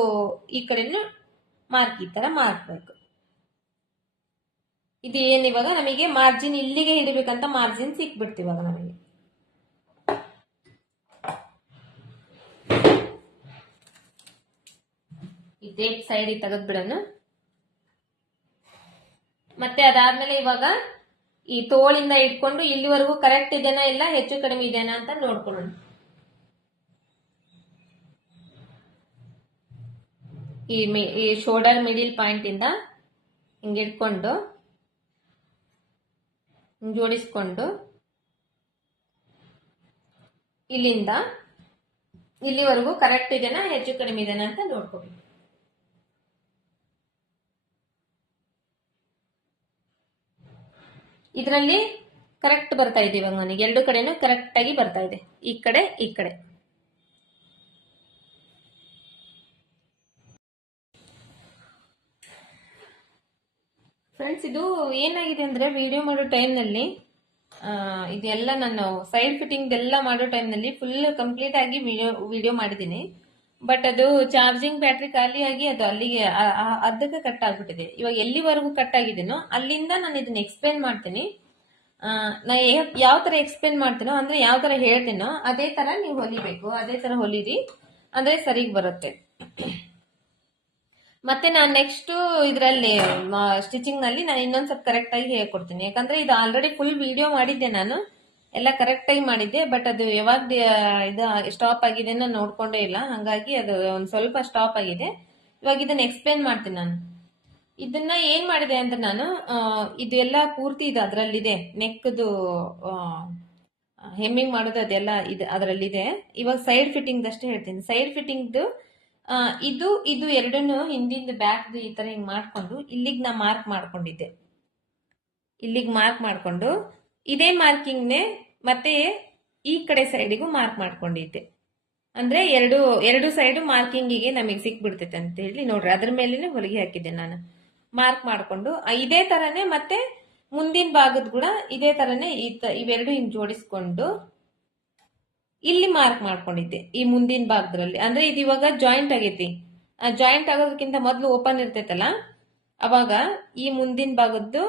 ಈ ಕಡೆನು ಮಾರ್ಕ್ ಈ ತರ ಮಾಡ್ಬೇಕು. ಇದು ಏನ್ ಇವಾಗ ನಮಗೆ ಮಾರ್ಜಿನ್ ಇಲ್ಲಿಗೆ ಹಿಡಿಬೇಕಂತ ಮಾರ್ಜಿನ್ ಸಿಕ್ಬಿಡ್ತು ಇವಾಗ ನಮಗೆ. ಇದೇ ಸೈಡ್ ತೆಗೆದ್ಬಿಡೋಣ. ಮತ್ತೆ ಅದಾದ್ಮೇಲೆ ಇವಾಗ ಈ ತೋಳಿಂದ ಇಟ್ಕೊಂಡು ಇಲ್ಲಿವರೆಗೂ ಕರೆಕ್ಟ್ ಇದೆನಾ ಇಲ್ಲ ಹೆಚ್ಚು ಕಡಿಮೆ ಇದೆನಾ ಅಂತ ನೋಡ್ಕೊಳ್ಳೋಣ. ಈ ಶೋಲ್ಡರ್ ಮಿಡಿಲ್ ಪಾಯಿಂಟ್ ಇಂದ ಹಿಂಗೆ ಇಟ್ಕೊಂಡು ಜೋಡಿಸ್ಕೊಂಡು ಇಲ್ಲಿಂದ ಇಲ್ಲಿವರೆಗೂ ಕರೆಕ್ಟ್ ಇದೆನಾ ಹೆಚ್ಚು ಕಡಿಮೆ ಇದೆನಾ ಅಂತ ನೋಡ್ಕೋಬೇಕು. ಇದರಲ್ಲಿ ಕರೆಕ್ಟ್ ಬರ್ತಾ ಇದೆ. ಇವಾಗ ನನಗೆ 2 ಕಡೆನೂ ಕರೆಕ್ಟ್ ಆಗಿ ಬರ್ತಾ ಇದೆ, ಈ ಕಡೆ ಈ ಕಡೆ. ಫ್ರೆಂಡ್ಸ್, ಇದು ಏನಾಗಿದೆ ಅಂದ್ರೆ ವಿಡಿಯೋ ಮಾಡೋ ಟೈಮ್ನಲ್ಲಿ ಇದೆಲ್ಲ ನಾನು ಸೈಡ್ ಫಿಟ್ಟಿಂಗ್ ಎಲ್ಲ ಮಾಡೋ ಟೈಮ್ನಲ್ಲಿ ಫುಲ್ ಕಂಪ್ಲೀಟ್ ಆಗಿ ವಿಡಿಯೋ ಮಾಡಿದ್ದೀನಿ. ಬಟ್ ಅದು ಚಾರ್ಜಿಂಗ್ ಬ್ಯಾಟ್ರಿ ಖಾಲಿಯಾಗಿ ಅದು ಅಲ್ಲಿಗೆ ಅರ್ಧಕ್ಕೆ ಕಟ್ ಆಗ್ಬಿಟ್ಟಿದೆ. ಇವಾಗ ಎಲ್ಲಿವರೆಗೂ ಕಟ್ ಆಗಿದೆನೋ ಅಲ್ಲಿಂದ ನಾನು ಇದನ್ನ ಎಕ್ಸ್ಪ್ಲೇನ್ ಮಾಡ್ತೀನಿ. ನಾ ಯಾವ ತರ ಎಕ್ಸ್ಪ್ಲೇನ್ ಮಾಡ್ತೀನೋ ಅಂದ್ರೆ ಯಾವ ತರ ಹೇಳ್ತೀನೋ ಅದೇ ತರ ನೀವು ಹೊಲಿಬೇಕು. ಅದೇ ತರ ಹೊಲಿರಿ ಅಂದ್ರೆ ಸರಿಗ್ ಬರುತ್ತೆ. ಮತ್ತೆ ನಾನು ನೆಕ್ಸ್ಟ್ ಇದರಲ್ಲಿ ಸ್ಟಿಚಿಂಗ್ ನಲ್ಲಿ ನಾನು ಇನ್ನೊಂದ್ಸಲ ಕರೆಕ್ಟ್ ಆಗಿ ಹೇಳ್ಕೊಡ್ತೀನಿ. ಯಾಕಂದ್ರೆ ಇದು ಆಲ್ರೆಡಿ ಫುಲ್ ವಿಡಿಯೋ ಮಾಡಿದ್ದೆ ನಾನು, ಎಲ್ಲ ಕರೆಕ್ಟ್ ಆಗಿ ಮಾಡಿದ್ದೆ. ಬಟ್ ಅದು ಯಾವಾಗ ಇದು ಸ್ಟಾಪ್ ಆಗಿದೆ ನಾನು ನೋಡ್ಕೊಂಡೇ ಇಲ್ಲ, ಹಂಗಾಗಿ ಅದು ಒಂದ್ ಸ್ವಲ್ಪ ಸ್ಟಾಪ್ ಆಗಿದೆ. ಇವಾಗ ಇದನ್ನ ಎಕ್ಸ್ಪ್ಲೇನ್ ಮಾಡ್ತೀನಿ ನಾನು. ಇದನ್ನ ಏನ್ ಮಾಡಿದೆ ಅಂದ್ರೆ ನಾನು ಇದು ಎಲ್ಲ ಪೂರ್ತಿ ಇದು ಅದರಲ್ಲಿದೆ, ನೆಕ್ದು ಹೆಮ್ಮಿಂಗ್ ಮಾಡೋದು ಅದೆಲ್ಲ ಇದು ಅದರಲ್ಲಿದೆ. ಇವಾಗ ಸೈಡ್ ಫಿಟ್ಟಿಂಗ್ ಅಷ್ಟೇ ಹೇಳ್ತೀನಿ. ಸೈಡ್ ಫಿಟ್ಟಿಂಗ್ದು ಇದು ಇದು ಎರಡನ್ನು ಹಿಂದಿಂದ ಬ್ಯಾಕ್ ಈ ತರ ಹಿಂಗ್ ಮಾಡ್ಕೊಂಡು ಇಲ್ಲಿಗೆ ನಾ ಮಾರ್ಕ್ ಮಾಡ್ಕೊಂಡಿದ್ದೆ. ಇಲ್ಲಿಗೆ ಮಾರ್ಕ್ ಮಾಡ್ಕೊಂಡು ಇದೇ ಮಾರ್ಕಿಂಗ್ನೆ ಮತ್ತೆ ಈ ಕಡೆ ಸೈಡಿಗೂ ಮಾರ್ಕ್ ಮಾಡ್ಕೊಂಡಿದ್ದೆ. ಅಂದ್ರೆ ಎರಡು ಸೈಡ್ ಮಾರ್ಕಿಂಗಿಗೆ ನಮಗೆ ಸಿಕ್ಬಿಡ್ತೈತೆ ಅಂತ ಹೇಳಿ ನೋಡ್ರಿ, ಅದ್ರ ಮೇಲೆನೆ ಹೊಲಿಗೆ ಹಾಕಿದ್ದೆ ನಾನು ಮಾರ್ಕ್ ಮಾಡ್ಕೊಂಡು. ಇದೇ ತರನೇ ಮತ್ತೆ ಮುಂದಿನ ಭಾಗದ ಕೂಡ ಇದೇ ತರನೇ ಇವೆರಡು ಹಿಂಗ್ ಜೋಡಿಸ್ಕೊಂಡು ಇಲ್ಲಿ ಮಾರ್ಕ್ ಮಾಡ್ಕೊಂಡಿದ್ದೆ ಈ ಮುಂದಿನ ಭಾಗದಲ್ಲಿ. ಅಂದ್ರೆ ಇದು ಇವಾಗ ಜಾಯಿಂಟ್ ಆಗೈತಿ. ಜಾಯಿಂಟ್ ಆಗೋದಕ್ಕಿಂತ ಮೊದಲು ಓಪನ್ ಇರ್ತೈತಲ್ಲ, ಅವಾಗ ಈ ಮುಂದಿನ ಭಾಗದ್ದು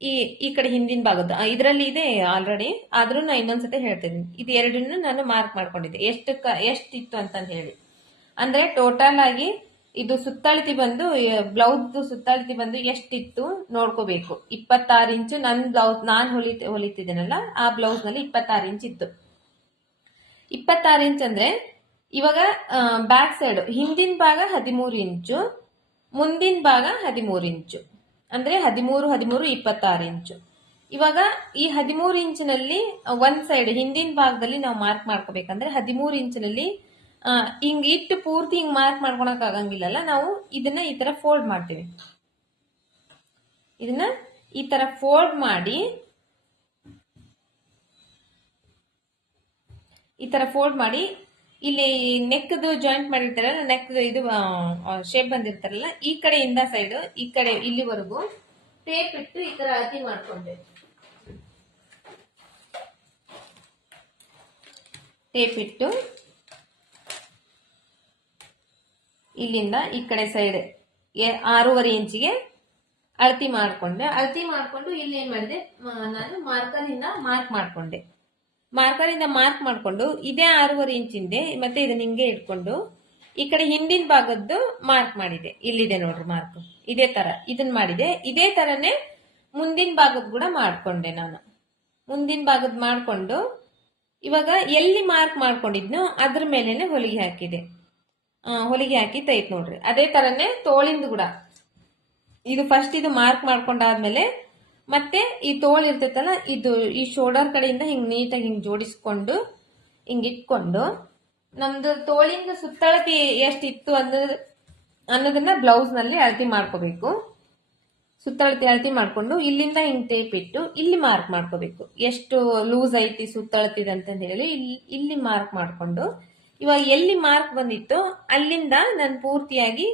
ಈ ಕಡೆ ಹಿಂದಿನ ಭಾಗದ್ದು ಇದರಲ್ಲಿ ಇದೆ ಆಲ್ರೆಡಿ, ಆದ್ರೂ ನಾ ಇನ್ನೊಂದ್ಸತಿ ಹೇಳ್ತಿದ್ದೀನಿ. ಇದು ಎರಡನ್ನು ನಾನು ಮಾರ್ಕ್ ಮಾಡ್ಕೊಂಡಿದ್ದೆ ಎಷ್ಟಿತ್ತು ಅಂತ ಹೇಳಿ. ಅಂದ್ರೆ ಟೋಟಲ್ ಆಗಿ ಇದು ಸುತ್ತಳತಿ ಬಂದು ಬ್ಲೌಸ್ ಸುತ್ತಳತಿ ಬಂದು ಎಷ್ಟಿತ್ತು ನೋಡ್ಕೋಬೇಕು. 26 ಇಂಚು ನನ್ನ ಬ್ಲೌಸ್ ನಾನು ಹೊಲಿತಿದ್ದೇನಲ್ಲ ಆ ಬ್ಲೌಸ್ ನಲ್ಲಿ 26 ಇಂಚ್ ಇತ್ತು. 26 ಇಂಚ್ ಅಂದ್ರೆ ಇವಾಗ ಬ್ಯಾಕ್ ಸೈಡ್ ಹಿಂದಿನ ಭಾಗ 13 ಇಂಚು, ಮುಂದಿನ ಭಾಗ 13 ಇಂಚು, ಅಂದ್ರೆ 13 26 ಇಂಚು. ಇವಾಗ ಈ 13 ಇಂಚಿನಲ್ಲಿ ಒಂದ್ ಸೈಡ್ ಹಿಂದಿನ ಭಾಗದಲ್ಲಿ ನಾವು ಮಾರ್ಕ್ ಮಾಡ್ಕೋಬೇಕಂದ್ರೆ 13 ಇಂಚಿನಲ್ಲಿ ಹಿಂಗ್ ಇಟ್ಟು ಪೂರ್ತಿ ಹಿಂಗ್ ಮಾರ್ಕ್ ಮಾಡ್ಕೊಳಕ್ ಆಗಂಗಿಲ್ಲಲ್ಲ, ನಾವು ಇದನ್ನ ಈ ತರ ಫೋಲ್ಡ್ ಮಾಡ್ತೀವಿ. ಇದನ್ನ ಈ ತರ ಫೋಲ್ಡ್ ಮಾಡಿ ಇಲ್ಲಿ ನೆಕ್ದು ಜಾಯಿಂಟ್ ಮಾಡಿರ್ತಾರಲ್ಲ, ನೆಕ್ ಇದು ಶೇಪ್ ಬಂದಿರ್ತಾರಲ್ಲ, ಈ ಕಡೆಯಿಂದ ಸೈಡ್ ಈ ಕಡೆ ಇಲ್ಲಿವರೆಗೂ ಟೇಪ್ ಇಟ್ಟು ಈ ತರ ಅಳತಿ ಮಾಡ್ಕೊಂಡೆ. ಟೇಪ್ ಇಟ್ಟು ಇಲ್ಲಿಂದ ಈ ಕಡೆ ಸೈಡ್ 6.5 ಇಂಚಿಗೆ ಅಳತಿ ಮಾಡ್ಕೊಂಡೆ. ಅಳತಿ ಮಾಡ್ಕೊಂಡು ಇಲ್ಲಿ ಏನ್ ಮಾಡಿದೆ ನಾನು ಮಾರ್ಕರಿಂದ ಮಾರ್ಕ್ ಮಾಡ್ಕೊಂಡೆ. ಮಾರ್ಕರಿಂದ ಮಾರ್ಕ್ ಮಾಡ್ಕೊಂಡು ಇದೇ 6.5 ಇಂಚಿಂದೆ ಮತ್ತೆ ಇದನ್ನ ಹಿಂಗೆ ಇಟ್ಕೊಂಡು ಈ ಕಡೆ ಹಿಂದಿನ ಭಾಗದ್ದು ಮಾರ್ಕ್ ಮಾಡಿದೆ. ಇಲ್ಲಿದೆ ನೋಡ್ರಿ ಮಾರ್ಕ್, ಇದೇ ತರ ಇದನ್ನ ಮಾಡಿದೆ. ಇದೇ ತರನೇ ಮುಂದಿನ ಭಾಗದ ಕೂಡ ಮಾಡ್ಕೊಂಡೆ ನಾನು. ಮುಂದಿನ ಭಾಗದ್ ಮಾಡ್ಕೊಂಡು ಇವಾಗ ಎಲ್ಲಿ ಮಾರ್ಕ್ ಮಾಡ್ಕೊಂಡಿದ್ನೋ ಅದ್ರ ಮೇಲೆನೆ ಹೊಲಿಗೆ ಹಾಕಿದೆ. ಹೊಲಿಗೆ ಹಾಕಿ ತೈತ್ ನೋಡ್ರಿ. ಅದೇ ತರನೇ ತೋಳಿಂದ ಕೂಡ ಇದು ಫಸ್ಟ್ ಇದು ಮಾರ್ಕ್ ಮಾಡ್ಕೊಂಡಾದ್ಮೇಲೆ ಮತ್ತೆ ಈ ತೋಳು ಇರ್ತೈತಲ್ಲ, ಇದು ಈ ಶೋಲ್ಡರ್ ಕಡೆಯಿಂದ ಹಿಂಗ್ ನೀಟಾಗಿ ಹಿಂಗ್ ಜೋಡಿಸ್ಕೊಂಡು ಹಿಂಗ್ ಇಟ್ಕೊಂಡು ನಮ್ದು ತೋಳಿಂದ ಸುತ್ತಳತಿ ಎಷ್ಟಿತ್ತು ಅನ್ನೋದನ್ನ ಬ್ಲೌಸ್ ನಲ್ಲಿ ಅಳತಿ ಮಾಡ್ಕೋಬೇಕು. ಸುತ್ತಳತಿ ಅಳತಿ ಮಾಡ್ಕೊಂಡು ಇಲ್ಲಿಂದ ಹಿಂಗ್ ಟೇಪ್ ಇಟ್ಟು ಇಲ್ಲಿ ಮಾರ್ಕ್ ಮಾಡ್ಕೋಬೇಕು, ಎಷ್ಟು ಲೂಸ್ ಐತಿ ಸುತ್ತಳತಿದಂತ ಹೇಳಿ ಇಲ್ಲಿ ಮಾರ್ಕ್ ಮಾಡ್ಕೊಂಡು ಇವಾಗ ಎಲ್ಲಿ ಮಾರ್ಕ್ ಬಂದಿತ್ತು ಅಲ್ಲಿಂದ ನಾನು ಪೂರ್ತಿಯಾಗಿ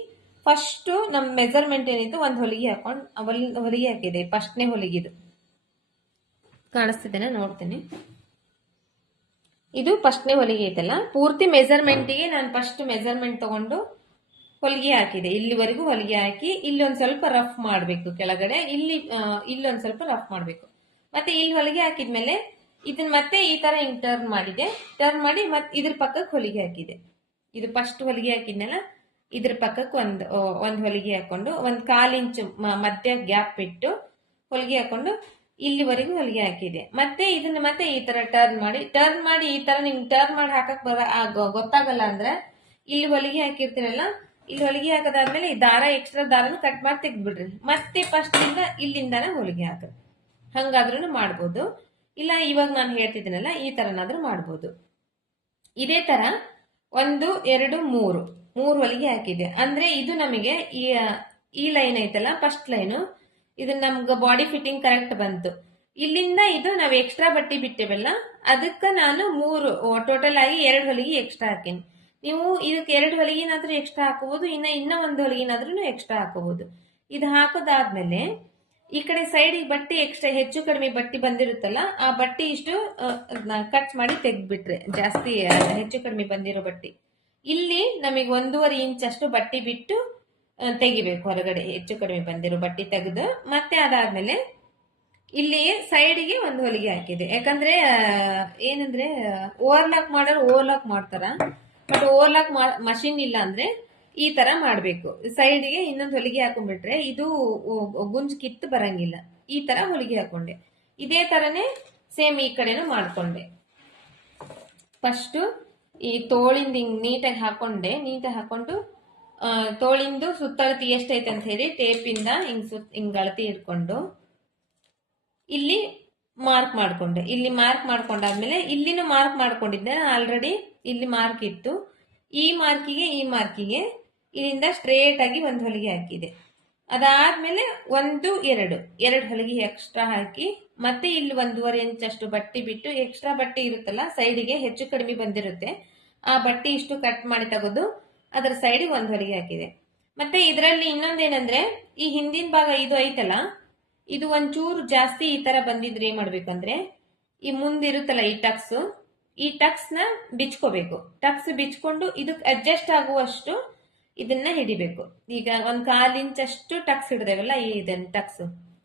ಫಸ್ಟ್ ನಮ್ ಮೆಜರ್ಮೆಂಟ್ ಏನಿತ್ತು ಒಂದ್ ಹೊಲಿಗೆ ಹಾಕೊಂಡು ಹೊಲಿಗೆ ಹಾಕಿದೆ. ಫಸ್ಟ್ನೇ ಹೊಲಿಗೆದು ಕಾಣಿಸ್ತಿದ್ದೇನೆ ನೋಡ್ತೀನಿ. ಇದು ಫಸ್ಟ್ನೇ ಹೊಲಿಗೆ ಐತಲ್ಲ, ಪೂರ್ತಿ ಮೆಜರ್ಮೆಂಟ್ಗೆ ನಾನು ಫಸ್ಟ್ ಮೆಜರ್ಮೆಂಟ್ ತಗೊಂಡು ಹೊಲಿಗೆ ಹಾಕಿದೆ. ಇಲ್ಲಿವರೆಗೂ ಹೊಲಿಗೆ ಹಾಕಿ ಇಲ್ಲಿ ಒಂದ್ ಸ್ವಲ್ಪ ರಫ್ ಮಾಡ್ಬೇಕು ಕೆಳಗಡೆ, ಇಲ್ಲಿ ಒಂದ್ ಸ್ವಲ್ಪ ರಫ್ ಮಾಡ್ಬೇಕು. ಮತ್ತೆ ಇಲ್ಲಿ ಹೊಲಿಗೆ ಹಾಕಿದ್ಮೇಲೆ ಇದನ್ನ ಮತ್ತೆ ಈ ತರ ಹಿಂಗ್ ಟರ್ನ್ ಮಾಡಿದೆ. ಟರ್ನ್ ಮಾಡಿ ಮತ್ತೆ ಇದ್ರ ಪಕ್ಕಕ್ಕೆ ಹೊಲಿಗೆ ಹಾಕಿದೆ. ಇದು ಫಸ್ಟ್ ಹೊಲಿಗೆ ಹಾಕಿದ್ನಲ್ಲ ಇದ್ರ ಪಕ್ಕಕ್ಕೆ ಒಂದ್ ಹೊಲಿಗೆ ಹಾಕೊಂಡು 1/4 ಇಂಚು ಮಧ್ಯ ಗ್ಯಾಪ್ ಇಟ್ಟು ಹೊಲಿಗೆ ಹಾಕೊಂಡು ಇಲ್ಲಿವರೆಗೂ ಹೊಲಿಗೆ ಹಾಕಿದೆ. ಮತ್ತೆ ಇದನ್ನ ಮತ್ತೆ ಈ ತರ ಟರ್ನ್ ಮಾಡಿ ಈ ತರ ನಿಮ್ಗೆ ಟರ್ನ್ ಮಾಡಿ ಹಾಕಕ್ ಗೊತ್ತಾಗಲ್ಲ ಅಂದ್ರೆ ಇಲ್ಲಿ ಹೊಲಿಗೆ ಹಾಕಿರ್ತೀರಲ್ಲ, ಇಲ್ಲಿ ಹೊಲಿಗೆ ಹಾಕದಾದ್ಮೇಲೆ ಈ ದಾರ ಎಕ್ಸ್ಟ್ರಾ ದಾರನ ಕಟ್ ಮಾಡಿ ತೆಗ್ದ್ಬಿಡ್ರಿ. ಮತ್ತೆ ಫಸ್ಟ್ ಇಂದ ಇಲ್ಲಿಂದಾನೆ ಹೊಲಿಗೆ ಹಾಕ್ರಿ. ಹಂಗಾದ್ರೂ ಮಾಡ್ಬೋದು, ಇಲ್ಲ ಇವಾಗ ನಾನು ಹೇಳ್ತಿದ್ದೀನಲ್ಲ ಈ ತರನಾದ್ರೂ ಮಾಡ್ಬೋದು. ಇದೇ ತರ 1 2 3 ಹೊಲಿಗೆ ಹಾಕಿದೆ. ಅಂದ್ರೆ ಇದು ನಮಗೆ ಈ ಲೈನ್ ಐತಲ್ಲ ಫಸ್ಟ್ ಲೈನು, ಇದು ನಮ್ಗ ಬಾಡಿ ಫಿಟ್ಟಿಂಗ್ ಕರೆಕ್ಟ್ ಬಂತು. ಇಲ್ಲಿಂದ ಇದು ನಾವ್ ಎಕ್ಸ್ಟ್ರಾ ಬಟ್ಟೆ ಬಿಟ್ಟೇವಲ್ಲ ಅದಕ್ಕ ನಾನು 3 ಟೋಟಲ್ ಆಗಿ 2 ಹೊಲಿಗೆ ಎಕ್ಸ್ಟ್ರಾ ಹಾಕೀನಿ. ನೀವು ಇದಕ್ಕೆ 2 ಹೊಲಿಗೆನಾದ್ರೂ ಎಕ್ಸ್ಟ್ರಾ ಹಾಕೋಬಹುದು, ಇನ್ನ ಒಂದು ಹೊಲಿಗೆನಾದ್ರೂ ಎಕ್ಸ್ಟ್ರಾ ಹಾಕೋಬಹುದು. ಇದು ಹಾಕೋದಾದ್ಮೇಲೆ ಈ ಕಡೆ ಸೈಡ್ ಬಟ್ಟೆ ಎಕ್ಸ್ಟ್ರಾ ಹೆಚ್ಚು ಕಡಿಮೆ ಬಟ್ಟೆ ಬಂದಿರುತ್ತಲ್ಲ ಆ ಬಟ್ಟೆ ಇಷ್ಟು ಕಟ್ ಮಾಡಿ ತೆಗ್ದ್ಬಿಟ್ರೆ, ಜಾಸ್ತಿ ಹೆಚ್ಚು ಕಡಿಮೆ ಬಂದಿರೋ ಬಟ್ಟೆ ಇಲ್ಲಿ ನಮಗೆ 1.5 ಇಂಚ್ ಅಷ್ಟು ಬಟ್ಟೆ ಬಿಟ್ಟು ತೆಗಿಬೇಕು ಹೊರಗಡೆ, ಹೆಚ್ಚು ಕಡಿಮೆ ಬಂದಿರೋ ಬಟ್ಟೆ ತೆಗೆದು. ಮತ್ತೆ ಅದಾದ್ಮೇಲೆ ಇಲ್ಲಿ ಸೈಡ್ಗೆ ಒಂದು ಹೊಲಿಗೆ ಹಾಕಿದೆ. ಯಾಕಂದ್ರೆ ಏನಂದ್ರೆ ಓವರ್ಲಾಕ್ ಮಾಡೋರು ಓವರ್ಲಾಕ್ ಮಾಡ್ತಾರ, ಬಟ್ ಓವರ್ಲಾಕ್ ಮಷಿನ್ ಇಲ್ಲ ಅಂದ್ರೆ ಈ ತರ ಮಾಡ್ಬೇಕು. ಸೈಡ್ಗೆ ಇನ್ನೊಂದು ಹೊಲಿಗೆ ಹಾಕೊಂಡ್ಬಿಟ್ರೆ ಇದು ಗುಂಜ್ ಕಿತ್ತು ಬರಂಗಿಲ್ಲ. ಈ ತರ ಹೊಲಿಗೆ ಹಾಕೊಂಡೆ. ಇದೇ ತರನೇ ಸೇಮ್ ಈ ಕಡೆನೂ ಮಾಡ್ಕೊಂಡೆ. ಫಸ್ಟ್ ಈ ತೋಳಿಂದ ಹಿಂಗ್ ನೀಟಾಗಿ ಹಾಕೊಂಡೆ. ನೀಟಾಗಿ ಹಾಕೊಂಡು ತೋಳಿಂದು ಸುತ್ತಳತಿ ಎಷ್ಟೈತೆ ಅಂತ ಹೇಳಿ ಟೇಪಿಂದ ಹಿಂಗ್ ಅಳತಿ ಇಟ್ಕೊಂಡು ಇಲ್ಲಿ ಮಾರ್ಕ್ ಮಾಡ್ಕೊಂಡೆ. ಇಲ್ಲಿ ಮಾರ್ಕ್ ಮಾಡ್ಕೊಂಡಾದ್ಮೇಲೆ ಇಲ್ಲಿನೂ ಮಾರ್ಕ್ ಮಾಡ್ಕೊಂಡಿದ್ದೆ ಆಲ್ರೆಡಿ. ಇಲ್ಲಿ ಮಾರ್ಕ್ ಇತ್ತು. ಈ ಮಾರ್ಕಿಗೆ ಇಲ್ಲಿಂದ ಸ್ಟ್ರೇಟ್ ಆಗಿ ಒಂದು ಹೊಲಿಗೆ ಹಾಕಿದೆ. ಅದಾದ್ಮೇಲೆ ಎರಡು ಹೊಲಿಗೆ ಎಕ್ಸ್ಟ್ರಾ ಹಾಕಿ ಮತ್ತೆ ಇಲ್ಲಿ 1.5 ಇಂಚ್ ಅಷ್ಟು ಬಟ್ಟೆ ಬಿಟ್ಟು ಎಕ್ಸ್ಟ್ರಾ ಬಟ್ಟೆ ಇರುತ್ತಲ್ಲ ಸೈಡಿಗೆ ಹೆಚ್ಚು ಕಡಿಮೆ ಬಂದಿರುತ್ತೆ, ಆ ಬಟ್ಟೆ ಇಷ್ಟು ಕಟ್ ಮಾಡಿ ತೆಗೆದು ಅದರ ಸೈಡಿಗೆ ಒಂದು ಹೊಲಿಗೆ ಹಾಕಿದೆ. ಮತ್ತೆ ಇದರಲ್ಲಿ ಇನ್ನೊಂದೇನಂದ್ರೆ ಈ ಹಿಂದಿನ ಭಾಗ ಇದು ಐತಲ್ಲ, ಇದು ಒಂಚೂರು ಜಾಸ್ತಿ ಈ ತರ ಬಂದಿದ್ರೆ ಏನ್ ಮಾಡ್ಬೇಕಂದ್ರೆ ಈ ಮುಂದಿರುತ್ತಲ್ಲ ಈ ಟಕ್ಸ್ ನ ಬಿಚ್ಕೋಬೇಕು. ಟಕ್ಸ್ ಬಿಚ್ಕೊಂಡು ಇದಕ್ಕೆ ಅಡ್ಜಸ್ಟ್ ಆಗುವಷ್ಟು ಇದನ್ನ ಹಿಡಿಬೇಕು. ಈಗ 1/4 ಇಂಚ್ ಅಷ್ಟು ಟಕ್ಸ್ ಹಿಡಿದೇವಲ್ಲ, ಇದನ್ನ ಟಕ್ಸ್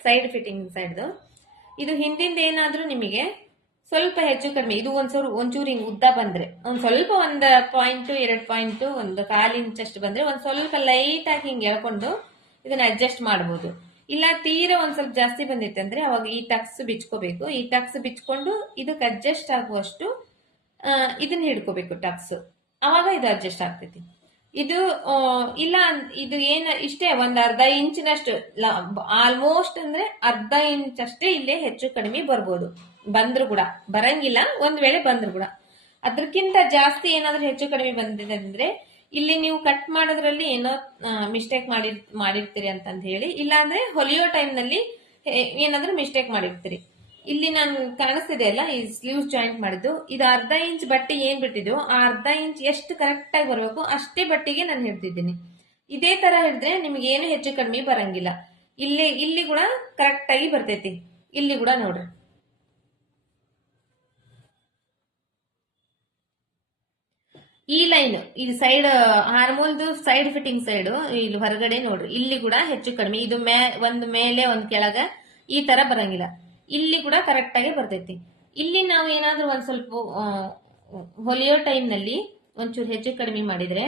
ಸೈಡ್ ಫಿಟ್ಟಿಂಗ್ ಸೈಡ್ದು. ಇದು ಹಿಂದಿಂದ ಏನಾದ್ರೂ ನಿಮಗೆ ಸ್ವಲ್ಪ ಹೆಚ್ಚು ಕಡಿಮೆ ಇದು ಒಂಚೂರು ಹಿಂಗ್ ಉದ್ದ ಬಂದ್ರೆ ಸ್ವಲ್ಪ 1 ಪಾಯಿಂಟ್ 2 ಪಾಯಿಂಟ್ 1/4 ಇಂಚ್ ಅಷ್ಟು ಬಂದ್ರೆ ಒಂದ್ ಸ್ವಲ್ಪ ಲೈಟ್ ಆಗಿ ಹಿಂಗ್ ಎಳ್ಕೊಂಡು ಇದನ್ನ ಅಡ್ಜಸ್ಟ್ ಮಾಡಬಹುದು. ಇಲ್ಲ ತೀರಾ ಒಂದ್ ಸ್ವಲ್ಪ ಜಾಸ್ತಿ ಬಂದಿತ್ತು ಅಂದ್ರೆ ಅವಾಗ ಈ ಟಕ್ಸ್ ಬಿಚ್ಕೋಬೇಕು. ಈ ಟಕ್ಸ್ ಬಿಚ್ಕೊಂಡು ಇದಕ್ಕೆ ಅಡ್ಜಸ್ಟ್ ಆಗುವಷ್ಟು ಇದನ್ನ ಹಿಡ್ಕೋಬೇಕು ಟಕ್ಸ್, ಅವಾಗ ಇದು ಅಡ್ಜಸ್ಟ್ ಆಗ್ತೈತಿ. ಇದು ಇಲ್ಲ ಇದು ಇಷ್ಟೇ ಅರ್ಧ ಇಂಚಿನಷ್ಟು, ಆಲ್ಮೋಸ್ಟ್ ಅಂದ್ರೆ ಅರ್ಧ ಇಂಚ್ ಅಷ್ಟೇ ಇಲ್ಲೇ ಹೆಚ್ಚು ಕಡಿಮೆ ಬರ್ಬೋದು. ಬಂದ್ರು ಕೂಡ ಬರಂಗಿಲ್ಲ, ಒಂದ್ ವೇಳೆ ಬಂದ್ರು ಕೂಡ. ಅದಕ್ಕಿಂತ ಜಾಸ್ತಿ ಏನಾದ್ರೂ ಹೆಚ್ಚು ಕಡಿಮೆ ಬಂದಿದೆ ಅಂದ್ರೆ ಇಲ್ಲಿ ನೀವು ಕಟ್ ಮಾಡೋದ್ರಲ್ಲಿ ಏನೋ ಮಿಸ್ಟೇಕ್ ಮಾಡಿರ್ತೀರಿ ಅಂತಂದ್ ಹೇಳಿ, ಇಲ್ಲಾಂದ್ರೆ ಹೊಲಿಯೋ ಟೈಮ್ ನಲ್ಲಿ ಏನಾದ್ರೂ ಮಿಸ್ಟೇಕ್ ಮಾಡಿರ್ತೀರಿ. ಇಲ್ಲಿ ನಾನು ಕಾಣಿಸ್ತಿದೆ ಅಲ್ಲ ಈ ಸ್ಲೀವ್ಸ್ ಜಾಯಿಂಟ್ ಮಾಡಿದ್ದು, ಇದು ಅರ್ಧ ಇಂಚ್ ಬಟ್ಟೆ ಏನ್ ಬಿಟ್ಟಿದ್ದು ಆ ಅರ್ಧ ಇಂಚ್ ಎಷ್ಟು ಕರೆಕ್ಟ್ ಆಗಿ ಬರ್ಬೇಕು ಅಷ್ಟೇ ಬಟ್ಟೆಗೆ ನಾನು ಹಿಡ್ದಿದ್ದೀನಿ. ಇದೇ ತರ ಹಿಡಿದ್ರೆ ನಿಮ್ಗೆ ಏನು ಹೆಚ್ಚು ಕಡಿಮೆ ಬರಂಗಿಲ್ಲ. ಇಲ್ಲಿ ಕೂಡ ಕರೆಕ್ಟ್ ಆಗಿ ಬರ್ತೈತಿ. ಇಲ್ಲಿ ಕೂಡ ನೋಡ್ರಿ, ಈ ಲೈನ್ ಇದು ಸೈಡ್ ಹಾರ್ಮೋಲ್ದು ಸೈಡ್ ಫಿಟ್ಟಿಂಗ್ ಸೈಡ್ ಇಲ್ಲಿ ಹೊರಗಡೆ ನೋಡ್ರಿ, ಇಲ್ಲಿ ಕೂಡ ಹೆಚ್ಚು ಕಡಿಮೆ ಇದು ಒಂದ್ ಮೇಲೆ ಒಂದ್ ಕೆಳಗ ಈ ತರ ಬರಂಗಿಲ್ಲ. ಇಲ್ಲಿ ಕೂಡ ಕರೆಕ್ಟ್ ಆಗಿ ಬರ್ತೈತಿ. ಇಲ್ಲಿ ನಾವು ಏನಾದ್ರೂ ಒಂದ್ ಸ್ವಲ್ಪ ಹೊಲಿಯೋ ಟೈಮ್ ನಲ್ಲಿ ಒಂಚೂರು ಹೆಚ್ಚು ಕಡಿಮೆ ಮಾಡಿದ್ರೆ,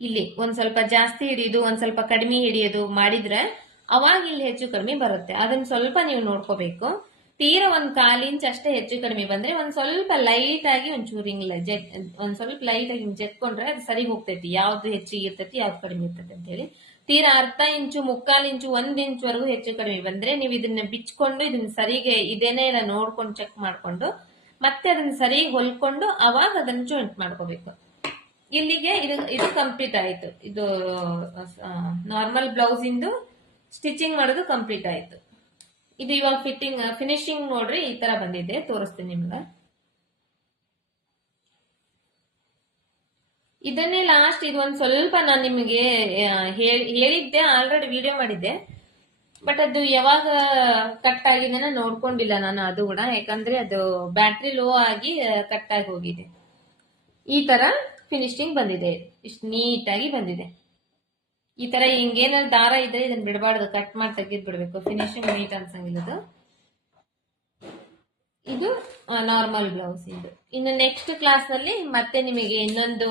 ಇಲ್ಲಿ ಒಂದ್ ಸ್ವಲ್ಪ ಜಾಸ್ತಿ ಹಿಡಿಯೋದು ಒಂದ್ ಸ್ವಲ್ಪ ಕಡಿಮೆ ಹಿಡಿಯೋದು ಮಾಡಿದ್ರೆ ಅವಾಗ ಇಲ್ಲಿ ಹೆಚ್ಚು ಕಡಿಮೆ ಬರುತ್ತೆ. ಅದನ್ನ ಸ್ವಲ್ಪ ನೀವು ನೋಡ್ಕೋಬೇಕು. ತೀರಾ 1/4 ಇಂಚ್ ಅಷ್ಟೇ ಹೆಚ್ಚು ಕಡಿಮೆ ಬಂದ್ರೆ ಒಂದ್ ಸ್ವಲ್ಪ ಲೈಟ್ ಆಗಿ ಒಂಚೂರು ಒಂದ್ ಸ್ವಲ್ಪ ಲೈಟ್ ಆಗಿ ಜೆಟ್ಕೊಂಡ್ರೆ ಅದು ಸರಿ ಹೋಗ್ತೈತಿ. ಯಾವ್ದು ಹೆಚ್ಚಿಗೆ ಇರ್ತೈತಿ ಯಾವ್ದು ಕಡಿಮೆ ಇರ್ತೈತಿ ಅಂತ ಹೇಳಿ. ತೀರಾ ಅರ್ಧ ಇಂಚು 1/4 ಇಂಚು 1 ಇಂಚ್ ವರೆಗೂ ಹೆಚ್ಚು ಕಡಿಮೆ ಬಂದ್ರೆ ನೀವು ಇದನ್ನ ಬಿಚ್ಕೊಂಡು ಇದನ್ನ ಸರಿಗೆ ಇದೇನೇ ಇಲ್ಲ ನೋಡ್ಕೊಂಡು ಚೆಕ್ ಮಾಡ್ಕೊಂಡು ಮತ್ತೆ ಅದನ್ನ ಸರಿ ಹೊಲ್ಕೊಂಡು ಅವಾಗ ಅದನ್ನ ಜಾಯಿಂಟ್ ಮಾಡ್ಕೋಬೇಕು. ಇಲ್ಲಿಗೆ ಇದು ಕಂಪ್ಲೀಟ್ ಆಯ್ತು. ಇದು ನಾರ್ಮಲ್ ಬ್ಲೌಸ್ ಇಂದು ಸ್ಟಿಚಿಂಗ್ ಮಾಡೋದು ಕಂಪ್ಲೀಟ್ ಆಯ್ತು. ಇದು ಇವಾಗ ಫಿನಿಶಿಂಗ್ ನೋಡ್ರಿ ಈ ತರ ಬಂದಿದೆ, ತೋರಿಸ್ತೀನಿ ನಿಮ್ಗೆ. ಇದನ್ನೇ ಲಾಸ್ಟ್ ಇದು ಒಂದ್ ಸ್ವಲ್ಪ ನಾನು ನಿಮಗೆ ಹೇಳಿದ್ದೆ, ಆಲ್ರೆಡಿ ವಿಡಿಯೋ ಮಾಡಿದ್ದೆ, ಬಟ್ ಅದು ಯಾವಾಗ ಕಟ್ ಆಗಿದೆ ನೋಡ್ಕೊಂಡಿಲ್ಲ ನಾನು ಅದು ಕೂಡ. ಯಾಕಂದ್ರೆ ಅದು ಬ್ಯಾಟ್ರಿ ಲೋ ಆಗಿ ಕಟ್ ಆಗಿ ಹೋಗಿದೆ. ಈ ತರ ಫಿನಿಶಿಂಗ್ ಬಂದಿದೆ, ಇಷ್ಟು ನೀಟಾಗಿ ಬಂದಿದೆ. ಈ ತರ ಹಿಂಗೇನಾದ್ರು ದಾರ ಇದ್ರೆ ಇದನ್ನ ಬಿಡಬಾರ್ದು, ಕಟ್ ಮಾಡಿ ತೆಗೆದ್ ಬಿಡ್ಬೇಕು. ಫಿನಿಶಿಂಗ್ ನೀಟ್ ಅನ್ಸಂಗಿಲ್ಲ. ಇದು ನಾರ್ಮಲ್ ಬ್ಲೌಸ್ ಇದು. ಇನ್ನು ನೆಕ್ಸ್ಟ್ ಕ್ಲಾಸ್ ನಲ್ಲಿ ಮತ್ತೆ ನಿಮಗೆ ಇನ್ನೊಂದು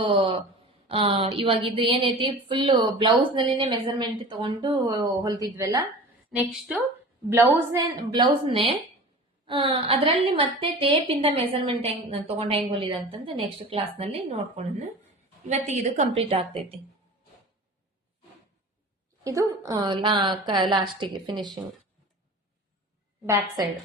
ಇವಾಗ ಇದು ಏನೈತಿ ಫುಲ್ ಬ್ಲೌಸ್ ನಲ್ಲಿನೇ ಮೆಜರ್ಮೆಂಟ್ ತಗೊಂಡು ಹೊಲ್ತಿದ್ವಲ್ಲ, ನೆಕ್ಸ್ಟ್ ಬ್ಲೌಸ್ನೇ ಅದರಲ್ಲಿ ಮತ್ತೆ ಟೇಪ್ ಇಂದ ಮೆಜರ್ಮೆಂಟ್ ತಗೊಂಡು ಹೆಂಗ್ ಹೊಲಿದ ಅಂತಂದ್ರೆ ನೆಕ್ಸ್ಟ್ ಕ್ಲಾಸ್ ನಲ್ಲಿ ನೋಡ್ಕೊಂಡು ಇವತ್ತಿಗೆ ಇದು ಕಂಪ್ಲೀಟ್ ಆಗ್ತೈತಿ. ಇದು ಲಾಸ್ಟಿಗೆ ಫಿನಿಶಿಂಗ್ ಬ್ಯಾಕ್ ಸೈಡ್.